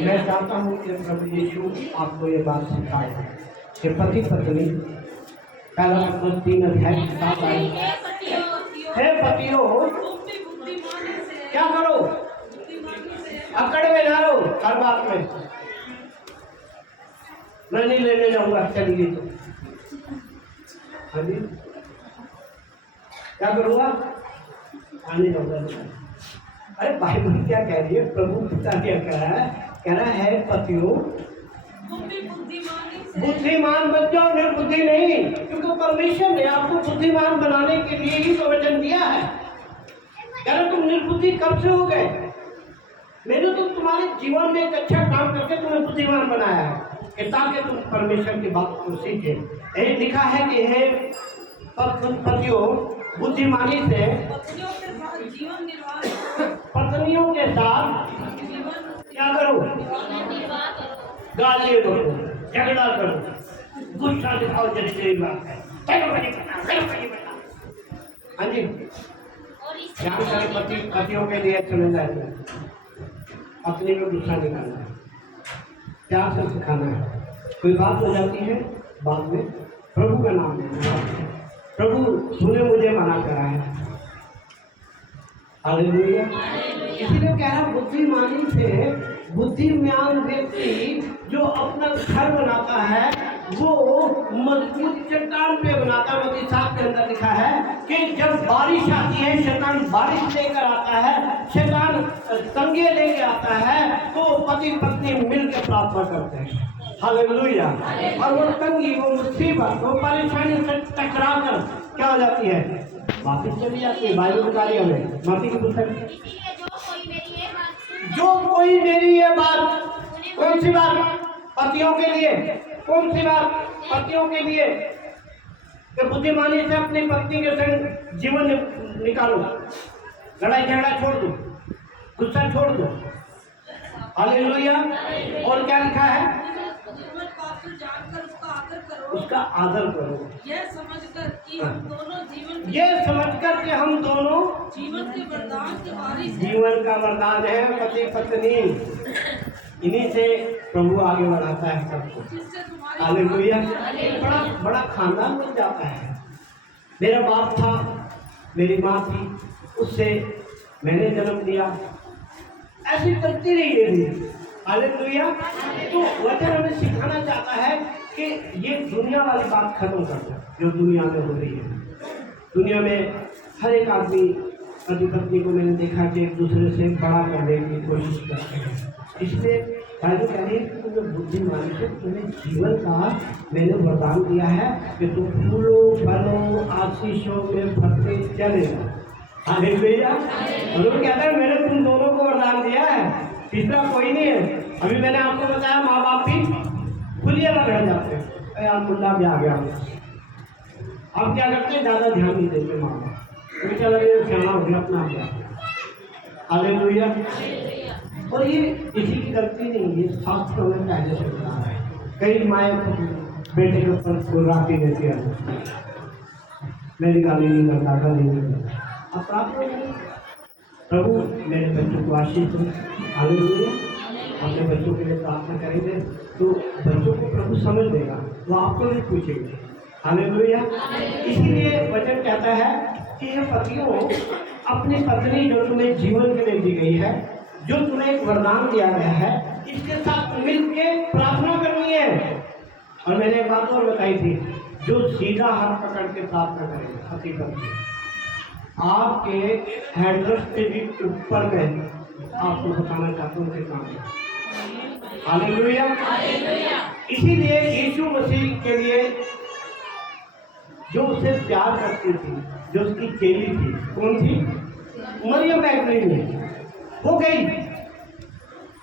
मैं चाहता हूँ कि प्रभु यीशु आपको ये बात सिखाए कि पति पत्नी, पहला पत्रोस 3:7 आए, हे पतियों क्या करो, अकड़ में ना रहो हर बात में। मैं नहीं लेने जाऊंगा, चलिए तो हाँ जी क्या करूँगा, आने जाऊंगा। अरे बाइबल क्या कह रही है, प्रभु पिता क्या कह रहा है पतियों बुद्धिमान बन जाओ, निर्बुद्धि नहीं, क्योंकि परमेश्वर ने आपको बुद्धिमान बनाने के लिए ही तो वचन दिया है। कह रहे तुम निर्बुद्धि कब से हो गए, मैंने तो तुम्हारे जीवन में एक अच्छा काम करके तुम्हें बुद्धिमान बनाया है कि ताकि तुम परमेश्वर की बात को सीखे। यही लिखा है कि हे पतियों बुद्धिमानी से पत्नियों के साथ क्या करो, गालियाँ दो, झगड़ा करो, गुस्सा दिखाओ, जैसे बात है। हाँ जी, यहाँ सारे पतियों के लिए चले जाएंगे, पत्नी में गुस्सा निकालना है, प्यार से सिखाना है। कोई बात हो जाती है बाद में प्रभु का नाम लेना, प्रभु तूने मुझे मना करा है। हालेलुया। इसीलिए कह रहा बुद्धिमानी से, बुद्धिमान व्यक्ति जो अपना घर बनाता है वो मजबूत चट्टान पे बनाता है। मत्ती 7 के अंदर लिखा है कि जब बारिश आती है, शैतान बारिश लेकर आता है, शैतान तंगे लेके आता है, तो पति पत्नी मिलकर प्रार्थना करते हैं। हालेलुया। और वो तंगी, वो मुसीबत, वो परेशानी से टकरा कर क्या हो जाती है, वापिस चली जाती है। बाइबल कार्य में मत्ती की पुस्तक, जो कोई मेरी ये बात, कौन सी बात, पतियों के लिए, कौन सी बात, पतियों के लिए कि बुद्धिमानी से अपनी पत्नी के संग जीवन निकालो, लड़ाई झगड़ा छोड़ दो, गुस्सा छोड़ दो। हालेलुया। और क्या लिखा है, उसका आदर करो, यह समझकर कि हम दोनों जीवन के वरदान के वारिस हैं। जीवन का वरदान है पति पत्नी, इन्हीं से प्रभु आगे बढ़ाता है सबको। हालेलुया। बड़ा बड़ा खानदान बन जाता है। मेरा बाप था, मेरी माँ थी, उससे मैंने जन्म लिया, ऐसी करती रही है। हालेलुया। तो वचन हमें सिखाना चाहता है कि ये दुनिया वाली बात खत्म कर दो जो दुनिया में हो रही है। दुनिया में हर एक आदमी पति पत्नी को मैंने देखा कि एक दूसरे से बड़ा करने की कोशिश करते हैं। इसलिए बाइबल कह रही है कि तुम्हें बुद्धिमानी से तुम्हें जीवन का मैंने वरदान दिया है कि तुम फूलो फलो आशीषों में भरते चले। हालेलुया। और वो कहता है मैंने तुम दोनों को वरदान दिया है, तीसरा कोई नहीं है। अभी मैंने आपको बताया माँ बाप भी खुलिए ना बैठ जाते हैं, यार मुल्ला भी आ गया, आप क्या करते हैं, ज़्यादा ध्यान नहीं देते माँ बाप, बेटा लगे सियाना हो गया अपना गया। हालेलुया। और ये किसी की गलती नहीं, ये शास्त्र में पहले से बता रहा है। कई माएँ बेटे के ऊपर गुर्राती देती है, मेरी गाली नहीं करता, गाली नहीं करता। अब प्रार्थना करें, प्रभु मेरे बच्चों को आशीष दो। हालेलुया। अपने बच्चों के लिए प्रार्थना करेंगे तो बच्चों को प्रभु समझ देगा, वो आपको नहीं पूछेंगे। हालेलुया। इसीलिए वचन कहता है कि ये पतियों अपनी पत्नी जो तुम्हें जीवन के लिए दी गई है, जो तुम्हें एक वरदान दिया गया है, इसके साथ मिलके प्रार्थना करनी है। और मैंने एक बात और बताई थी, जो सीधा हाथ पकड़ के प्रार्थना करेंगे पति पत्नी, आपके हैंडल के भी ऊपर में आपको बताना चाहता हूँ कि काम। हालेलुया। इसीलिए यीशु मसीह के लिए जो उसे प्यार करती थी, जो उसकी चेली थी, कौन थी, मरियम मैगदलीनी, वो गई,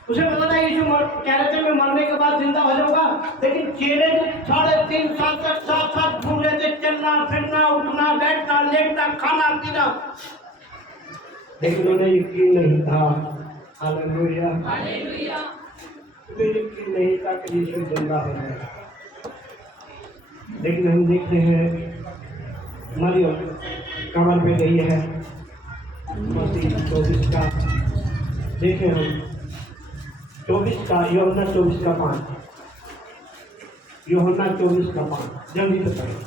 उसे पता था यीशु कह रहे थे मैं मरने के बाद जिंदा हो जाऊंगा, लेकिन चेले 3.5 साल तक साथ साथ घूम रहे थे, चलना फिरना, उठना बैठना, लेटना, खाना पीना, लेकिन उन्हें यकीन नहीं था। हालेलुया। उन्हें यकीन नहीं था कि यीशु जिंदा हो जाएगा। लेकिन हम देखते हैं मरियम कब्र पे गई है मसीह 24 का देखें हम 24 का यूहन्ना 24 का 5 यूहन्ना 24 का 5 जल्दी से पढ़ें।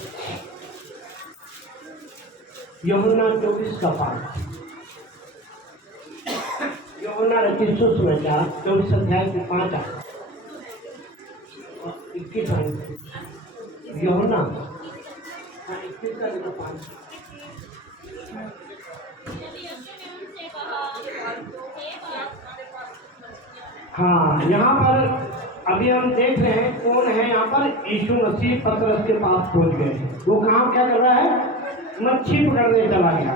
यूहन्ना 24 का 5 यूहन्ना रचित सुसमाचार 24 अध्याय के 5 21 यूहन्ना 21 का 5 यदि यीशु ने उनसे कहा, हे बाप, हाँ, यहाँ पर अभी हम देख रहे हैं कौन है। यहाँ पर यीशु मसीह पतरस के पास पहुंच गए। वो काम क्या कर रहा है? मच्छी पकड़ने चला गया।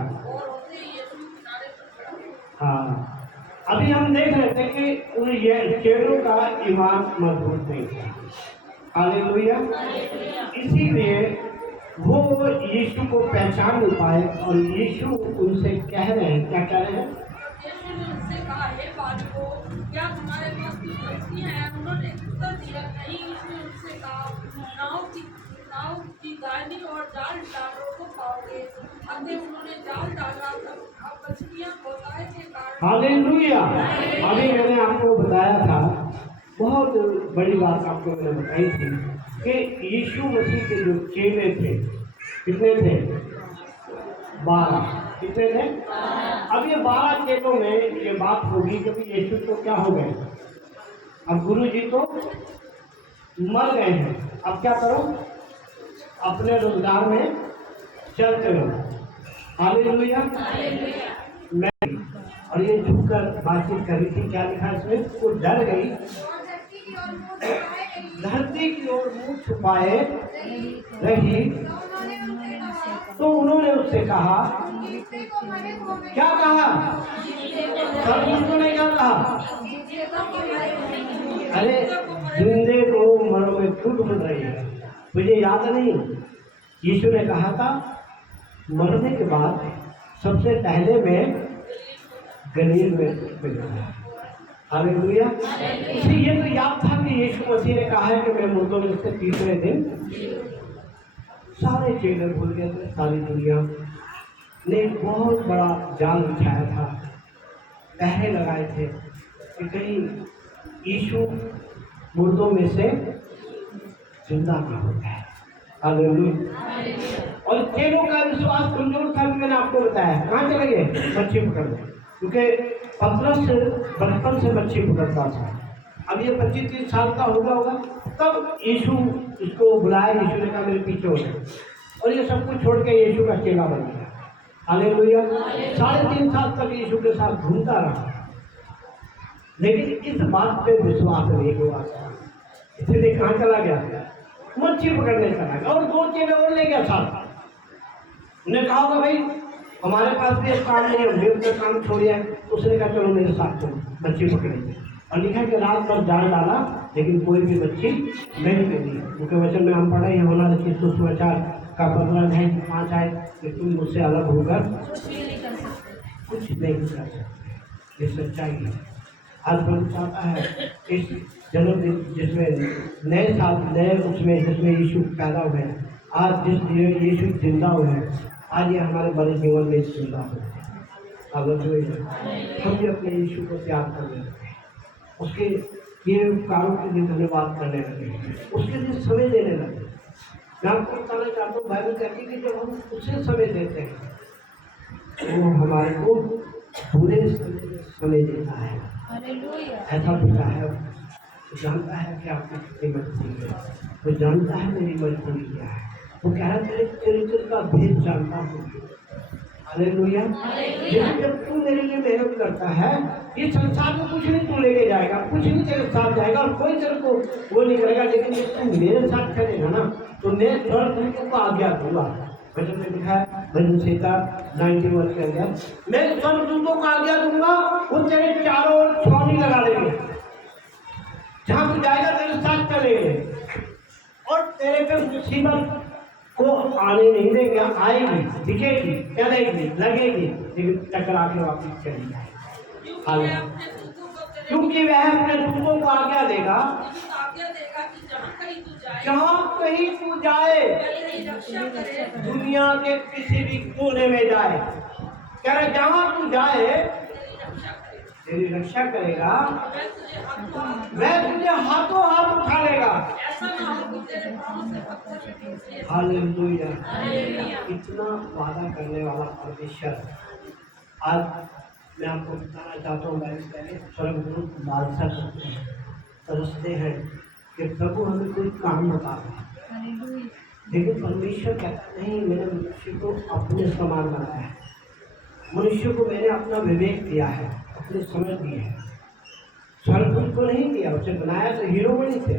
हाँ, अभी हम देख रहे थे कि उन चेलों का ईमान मजबूत नहीं था। हालेलुया। इसीलिए वो यीशु को पहचान नहीं पाए और यीशु उनसे कह रहे हैं, क्या कह रहे हैं? यीशु ने उनसे कहा, हे बालकों, क्या तुम्हारे पास कुछ मछलियाँ हैं? उन्होंने उत्तर दिया, नहीं। उसने उनसे कहा, नाव की दाहिनी और जाल डालो तो पाओगे। अभी उन्होंने जाल डाला, अब मछलियाँ बहुतायत के कारण। हालेलुया। अभी मैंने आपको बताया था, बहुत बड़ी बात आपको मैंने बताई थी कि यीशु मसीह के जो चेले थे, कितने थे? 12। कितने थे? अब ये 12 चेलों में ये बात होगी कि यीशु तो क्या हो गए, अब गुरु जी तो मर गए हैं, अब क्या करो? अपने रोजगार में चलते रहो। हालेलुया। मैं और ये झुककर बातचीत कर रही थी, क्या लिखा इसमें? वो डर गई, धरती की ओर मुंह छुपाए रही। तो उन्होंने उससे कहा, क्या कहा? ने क्या कहा? अरे जिंदे को मरो में छूट मिल रही है। मुझे याद नहीं, यीशु ने कहा था मरने के बाद सबसे पहले मैं गलील में मिलूंगा। हालेलुया। इसे ये तो याद था कि यीशु मसीह ने कहा है कि मैं मुर्दों में से तीसरे दिन। सारे चेले भूल गए थे, सारी दुनिया ने बहुत बड़ा जाल बिछाया था, पहरे लगाए थे कि कहीं यीशु मुर्दों में से जिंदा ना हो जाए। हालेलुया। और चेलों का विश्वास कमजोर था, मैंने आपको बताया। कहाँ चले गए? मच्छी पकड़ने, क्योंकि पतरस बचपन से मच्छी पकड़ता था। अब ये 25-30 साल का हो गया होगा, तब यीशु इसको बुलाया। यीशु ने कहा मेरे पीछे हो जाए, और ये सब कुछ छोड़ के यीशु का चेला बन गया। हालेलुया। 3.5 साल तक यीशु के साथ घूमता रहा, लेकिन इस बात पे विश्वास नहीं हुआ, इसलिए कहाँ चला गया? मच्छी पकड़ने चला गया। और 2 चेले और ले गया साथ। उन्हें कहा होगा भाई हमारे पास भी एक काम नहीं है, हमने उसका काम छोड़िया है। उसने कहा चलो मेरे साथ चलो, मच्छी पकड़ेंगे। और लिखा कि रात भर जाल डाला, लेकिन कोई भी मच्छी नहीं मिली। उनके वचन में हम पढ़े यूहन्ना रचित सुसमाचार का 15 अध्याय 5 आए कि तुम मुझसे अलग होकर कुछ नहीं कर सकते। ये सच्चाई है। आज प्रभु चाहता है इस जन्मदिन जिसमें नए साल नए उसमें जिसमें यीशु पैदा हुए, आज जिस दिन यीशु जिंदा हुए हैं, आज ये हमारे बड़े जीवन में जिंदा हो। हम भी अपने यीशु को त्याग करने लगे, उसके ये कारों के लिए धन्यवाद करने लगे, उसके लिए समय देने लगे। मैं आपको बताना चाहता हूँ, बाइबल कहती है कि जब हम उसे समय देते हैं वो हमारे को पूरे समय देता है। ऐसा पिता है, वो जानता है कि आपकी कितनी मजबूरी है, वो जानता है मेरी मजबूरी क्या है। वो कह रहा है तेरे चरित्र का भेद जानता हूँ। हालेलुया। लेकिन जब तू मेरे लिए मेहनत करता है, ये संसार में कुछ नहीं तू लेके जाएगा, कुछ नहीं तेरे साथ जाएगा और कोई तेरे को वो नहीं करेगा। लेकिन जब तू मेरे साथ चलेगा ना, तो मैं तुरंत तुमको आज्ञा दूंगा। वचन में लिखा है भजन संहिता 91 के अंदर, मैं स्वर्गदूतों को आज्ञा दूंगा, वो तेरे चारों ओर छावनी लगा देंगे, जहाँ तू जाएगा तेरे साथ चलेंगे और तेरे पे मुसीबत को आने नहीं देंगे। आएगी, दिखेगी, चलेगी, लगेगी, लेकिन टकरा के वापिस चली जाएगी। क्योंकि वह अपने दूतों को आज्ञा देगा, जहाँ कहीं तू जाए, दुनिया के किसी भी कोने में जाए, कह रहे जहां तू जाए तेरी रक्षा करेगा, वह तुझे हाथों हाथ उठा लेगा। हालेलुया। इतना वादा करने वाला परमेश्वर आज मैं आपको बताना चाहता हूँ। पहले स्वर्गदूत लालसा करते हैं, तरसते हैं कि प्रभु हमें कोई काम बता रहा है, लेकिन परमेश्वर कहता नहीं, मैंने मनुष्य को अपने समान बनाया है, मनुष्य को मैंने अपना विवेक दिया है, अपनी समझ दी है। स्वर्गदूत को नहीं दिया, उसे बनाया तो हीरोमणि थे,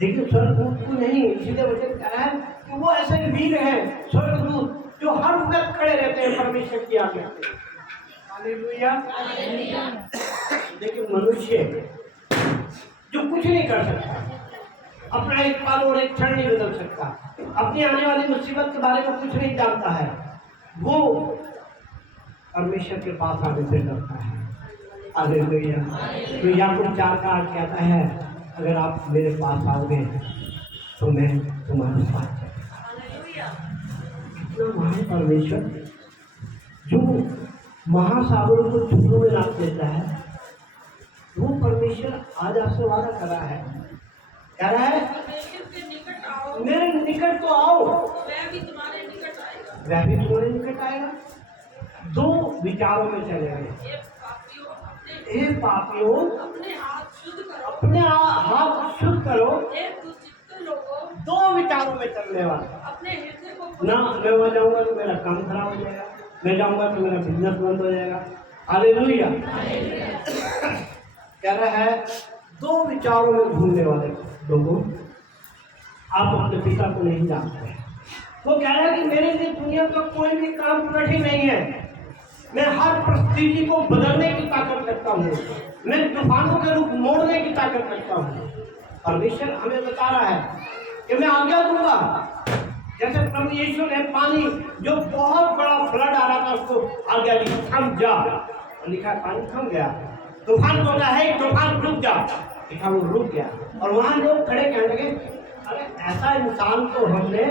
लेकिन स्वर्गदूत को नहीं। इसलिए वचन कह रहा है कि वो ऐसे वीर हैं स्वर्गदूत जो हर वक्त खड़े रहते हैं परमेश्वर की आज्ञा पे। हालेलुया। लेकिन मनुष्य जो कुछ नहीं कर सकता, अपना एक पल और एक क्षण नहीं बदल सकता, अपनी आने वाली मुसीबत के बारे में कुछ नहीं जानता है, वो परमेश्वर के पास आने से डरता है। हालेलुया। तो याकूब 4:8 कहता है, अगर आप मेरे पास आओगे तो मैं तुम्हारे साथ चलूंगा। कितना महान परमेश्वर जो महासागरों को झुंडों में रख देता है, वो परमेश्वर आज आपसे वादा कर रहा है, कह रहा है मेरे निकट तो आओ, वह भी तुम्हारे निकट आएगा। वह भी तुम्हारे निकट आएगा। दो विचारों में चले गए, हे पापियों अपने हाथ शुद्ध करो, अपने हाथ शुद्ध करो। हे दुष्ट लोगों, दो विचारों में चलने वाला, अपने हृदय को ना मैं वहाँ जाऊंगा तो मेरा काम खराब हो जाएगा, मैं जाऊंगा तो मेरा बिजनेस बंद हो जाएगा। हालेलुया। कह रहा है दो विचारों में घूमने वाले लोगों, आप अपने पिता को नहीं जानते। वो कह रहा है कि मेरे लिए दुनिया का कोई भी काम कठिन नहीं है, मैं हर परिस्थिति को बदलने की ताकत रखता हूँ, मैं तूफानों के रूप मोड़ने की ताकत रखता हूँ। परमेश्वर हमें बता रहा है कि मैं आज्ञा दूंगा, जैसे प्रभु यीशु ने पानी जो बहुत बड़ा फ्लड आ रहा था उसको आज्ञा दी, थम जा, लिखा पानी थम गया। तूफान तो है, तूफान रुक जा, लिखा वो रुक गया। और वहां लोग खड़े कहने लगे, अरे ऐसा इंसान तो हमने,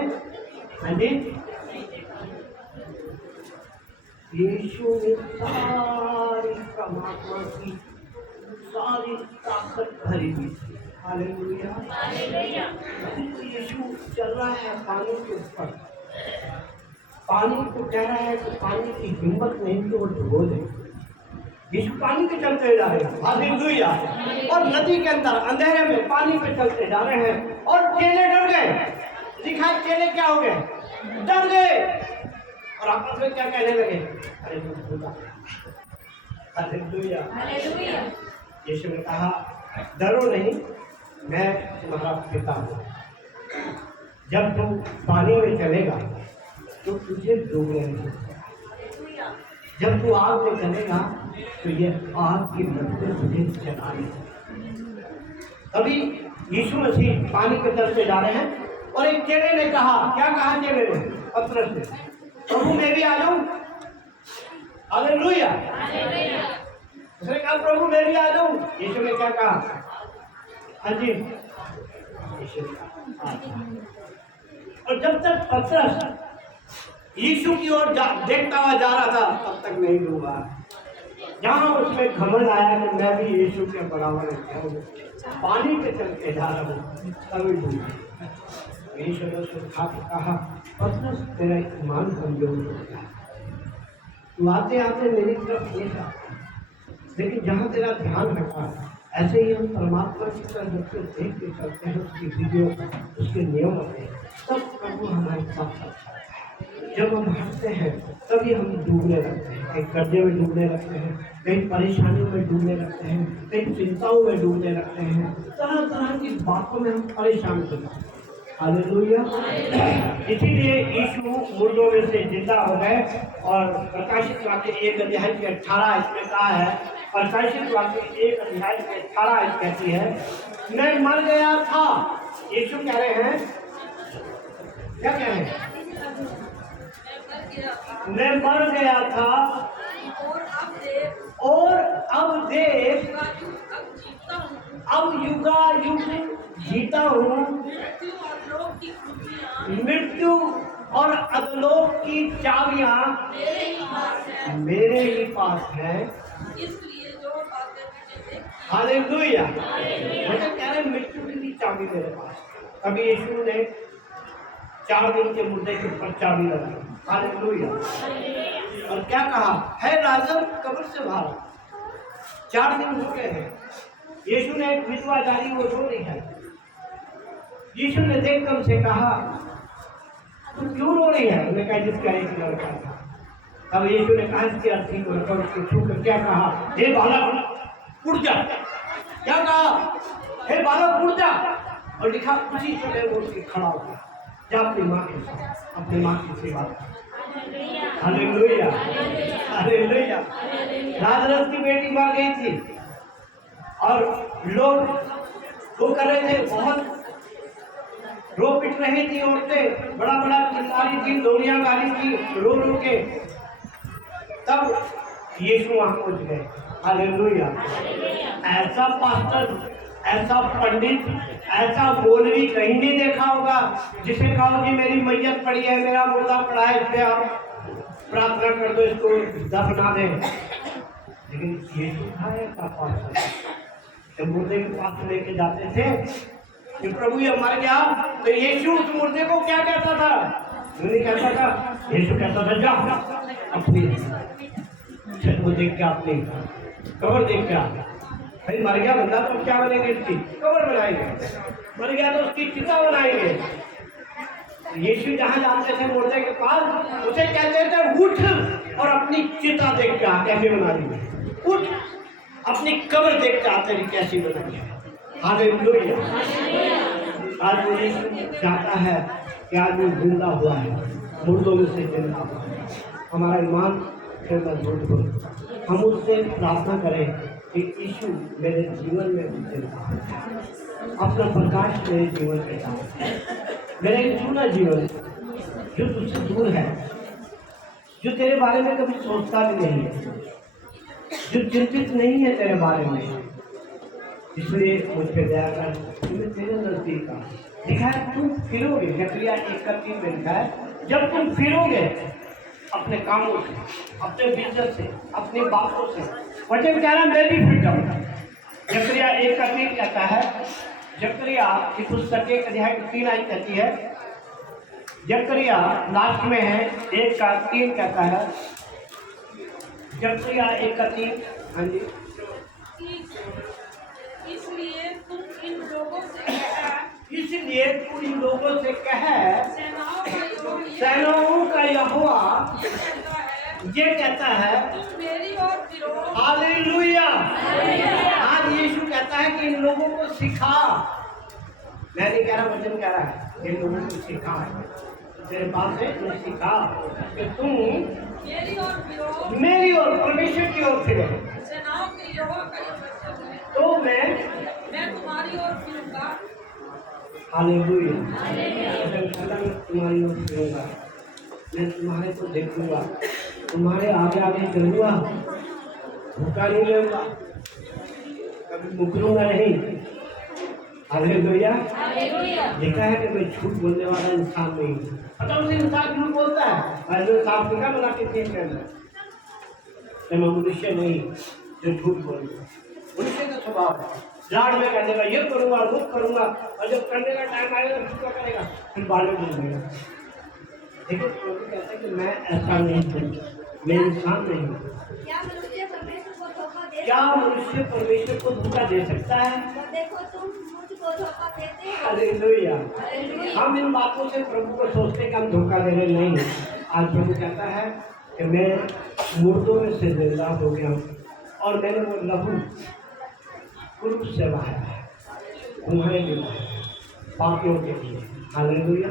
हाँ जी, यीशु ने सारी परमात्मा की सारी ताकत भरी हुई थी। हालेलुया। यीशु चल रहा है पानी के ऊपर, पानी को कह रहा है कि पानी की हिम्मत नहीं कि वो डुबो दे। यीशु पानी पे चलते जा रहे हैं, हालेलुया। और नदी के अंदर अंधेरे में पानी पे चलते जा रहे हैं और चेले डर गए। लिखा चेले क्या हो गए? डर गए और आपस में क्या कहने लगे? अरे हालेलुया। यीशु ने कहा डरो नहीं, मैं तुम्हारा पिता हूँ। जब तुम पानी में चलेगा तो तुझे डूबने नहीं होगा, जब तू आग में चलेगा तो ये आग की लपटें तुझे जलाने। तभी यीशु मसीह पानी के तरफ से जा रहे हैं और एक चेले ने कहा, क्या कहा चेले ने? पतरस ने, प्रभु मैं भी आ जाऊं? हालेलुया। उसने कहा प्रभु मैं भी आ जाऊं? यीशु ने क्या कहा? हाँ जी, यीशु ने कहा। और जब तक पतरस यीशु की ओर देखता हुआ जा रहा था तब तक नहीं डूबा। जहाँ उसमें घमंड आया कि मैं भी यीशु के बराबर पानी पे चल के जा रहा हूँ, तभी डूबा। यीशु ने उसको उठा के कहा, पतरस तेरा ईमान कमजोर हो गया, तू आते आते मेरी तरफ देखा, लेकिन जहाँ तेरा ध्यान रखा, ऐसे ही हम परमात्मा की तरफ जब से देख के चलते हैं, उसकी विधियों उसके नियम होते हैं, तब प्रभु हमारे साथ चलता है। जब हम हंसते हैं तभी हम डूबने लगते हैं, कहीं कर्जे में डूबने लगते हैं, कहीं परेशानियों में डूबने लगते हैं, कहीं चिंताओं में डूबने लगते हैं, तरह तरह की बातों में हम परेशान होते हैं। हालेलुया। इसीलिए यीशु मुर्दों में से जिंदा हो गए और प्रकाशित वाक्य 1:18 इसमें कहा है, प्रकाशित वाक्य 1:18 कहती है, मैं मर गया था। यीशु कह रहे हैं, क्या कह रहे हैं? मैं मर गया था और अब देख अब युगायुग जीता हूँ, मृत्यु और अधोलोक की चाबियां मेरे ही पास है, इसलिए जो बातें मैंने देखी हालेलुया। मतलब कह रहे मृत्यु की भी चाबी मेरे पास है। अभी यीशु ने 4 दिन के मुद्दे के ऊपर चाबी लगाई, हालेलुया। और क्या कहा है, लाजर कब्र से बाहर, 4 दिन हो गए हैं। यीशु ने एक विधवा जारी वो रो रही है। यीशु ने देखकर उनसे कहा तू क्यों रो रही है? उन्होंने कहा जिसका एक लड़का था। तब यीशु ने कहा इसकी अर्थी को रखकर उसको छू कर क्या कहा, हे बालक उठ जा। क्या कहा, हे बालक उठ जा। और लिखा उसी समय वो उठ के खड़ा हो गया, जा अपनी माँ के साथ अपनी माँ की सेवा कर। Hallelujah, hallelujah. लाजरस की बेटी मर गई थी और लोग वो कर रहे थे, बहुत रो पिट रही थी औरतें, बड़ा बड़ा चिल्ला रही थी, दौड़ियां गा रही थी रो रो के। तब यीशु वहां पहुंच गए, हालेलुया। ऐसा पास्टर, ऐसा पंडित, ऐसा मौलवी कहीं नहीं देखा होगा जिसे कहो कि मेरी मैयत पड़ी है, मेरा मुर्दा पड़ा है, इस पे आप प्रार्थना कर दो, इसको दफना दें। लेकिन यीशु था ऐसा पास्टर, जब मुर्दे के पास लेके जाते थे कि प्रभु ये मर गया, तो यीशु उस मुर्दे को क्या कहता था? नहीं कहता था, यीशु कहता था जा अपनी छत को देख के, अपनी कब्र देख के आ। भाई मर गया बंदा तो क्या बनेंगे, इसकी कब्र बनाएंगे, मर गया तो उसकी चिता बनाएंगे। यीशु जहाँ जाते थे मुर्दे के पास, उसे कहते थे उठ और अपनी चिता देख के आ, कैसे बना ली, उठ अपनी कब्र देख के आ तेरी कैसी बनाई है। हालेलुया। आज मुझे चाहता है कि आज वो जिंदा हुआ है, मुर्दों में से जिंदा हुआ है। हमारा ईमान फिर मजबूत हो, हम उससे प्रार्थना करें कि यीशु मेरे जीवन में जिंदा हो, अपना प्रकाश मेरे जीवन के साथ, मेरा यीशु ना जीवन जो तुझसे दूर है, जो तेरे बारे में कभी सोचता भी नहीं है, जो चिंतित नहीं है तेरे बारे में, इसलिए मुझ पर दया कर, तुम्हें तेरे नजदीक का लिखा है, तुम फिरोगे। जकरिया 1:3 में लिखा है, जब तुम फिरोगे अपने कामों से, अपने बिजनेस से, अपनी बातों से, वचन कह रहा मैं भी फिर जाऊंगा। जकरिया 1:3 कहता है, जकरिया की पुस्तक 1:3 आई कहती है, जकरिया लास्ट में है 1:3 कहता है, जकरिया 1:3। हाँ जी, इसलिए तुम इन लोगों से कह, इसलिए तू इन लोगों से कह, सेनाओं का यहोवा ये कहता है तुम मेरी ओर फिरो। हालेलुया। आज यीशु कहता है कि इन लोगों को सिखा, मैं नहीं कह रहा, वचन कह रहा है, इन लोगों को सिखा, तेरे पास है तुम सिखा कि तुम मेरी ओर फिरो, मेरी ओर, परमेश्वर की ओर फिरो, सेनाओं के यहोवा का ये वचन है, तो मैं तुम्हारी ओर फिरूंगा। हालेलुया। तुम्हारी ओर फिरूंगा, मैं तुम्हारे को देखूंगा, तुम्हारे आगे आगे चलूंगा, भूखा नहीं रहूंगा, कभी मुकरूंगा नहीं। हालेलुया। लिखा है कि मैं झूठ बोलने वाला इंसान नहीं हूँ। पता उसे इंसान झूठ बोलता है, और साफ लिखा बना के चेंज करना, मैं मनुष्य नहीं जो झूठ बोलूंगा, मनुष्य का स्वभाव है। लाड में कह देगा ये करूंगा वो करूंगा, और जब करने का टाइम आएगा तो क्या करेगा, फिर बाद में बोल देगा। देखो प्रभु कहता है कि मैं ऐसा नहीं हूँ, मैं इंसान नहीं हूँ। क्या मनुष्य परमेश्वर को धोखा दे? क्या मनुष्य परमेश्वर को धोखा दे सकता है? तो देखो तुम मुझको धोखा देते हो। हालेलुया। हालेलुया। हम इन बातों से प्रभु को सोचते कि हम धोखा दे रहे नहीं। आज प्रभु कहता है कि मैं मुर्दों में से जिंदा हो गया हूँ और मैंने वो लहू क्रूस से बहाया है तुम्हारे लिए, पापियों के लिए। हालेलुया।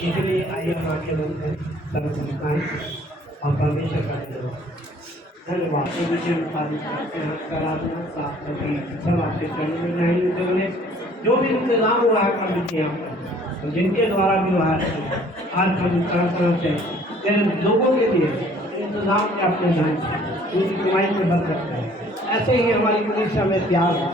इसलिए आइए हम आंखें बंद करें, और परमेश्वर का धन्यवाद। सब आपके चरणों में रहेंगे। जो भी इंतजाम हुआ है कर दीजिए यहाँ पर, जिनके द्वारा भी हुआ है, आज हम तरह तरह से तेरे लोगों के लिए इंतजाम किया अपने धन से, उनकी कमाई से बरकत है। ऐसे ही हमारी कलीसिया में प्यार है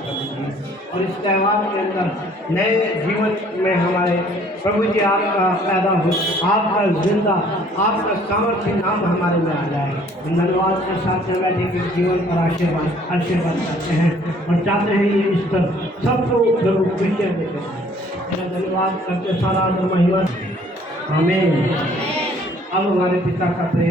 और इस त्यौहार के अंदर नए जीवन में हमारे प्रभु जी आपका पैदा हो, आपका जिंदा, आपका सामर्थ्य नाम हमारे में आ जाए। हम धन्यवाद के साथ में बैठे के जीवन पर आशीर्वाद करते हैं और चाहते हैं ये ईश्वर सबको प्रभु प्रिय देते हैं। मेरा धन्यवाद करके सारा महिमा। आमीन। अब हमारे पिता का प्रेम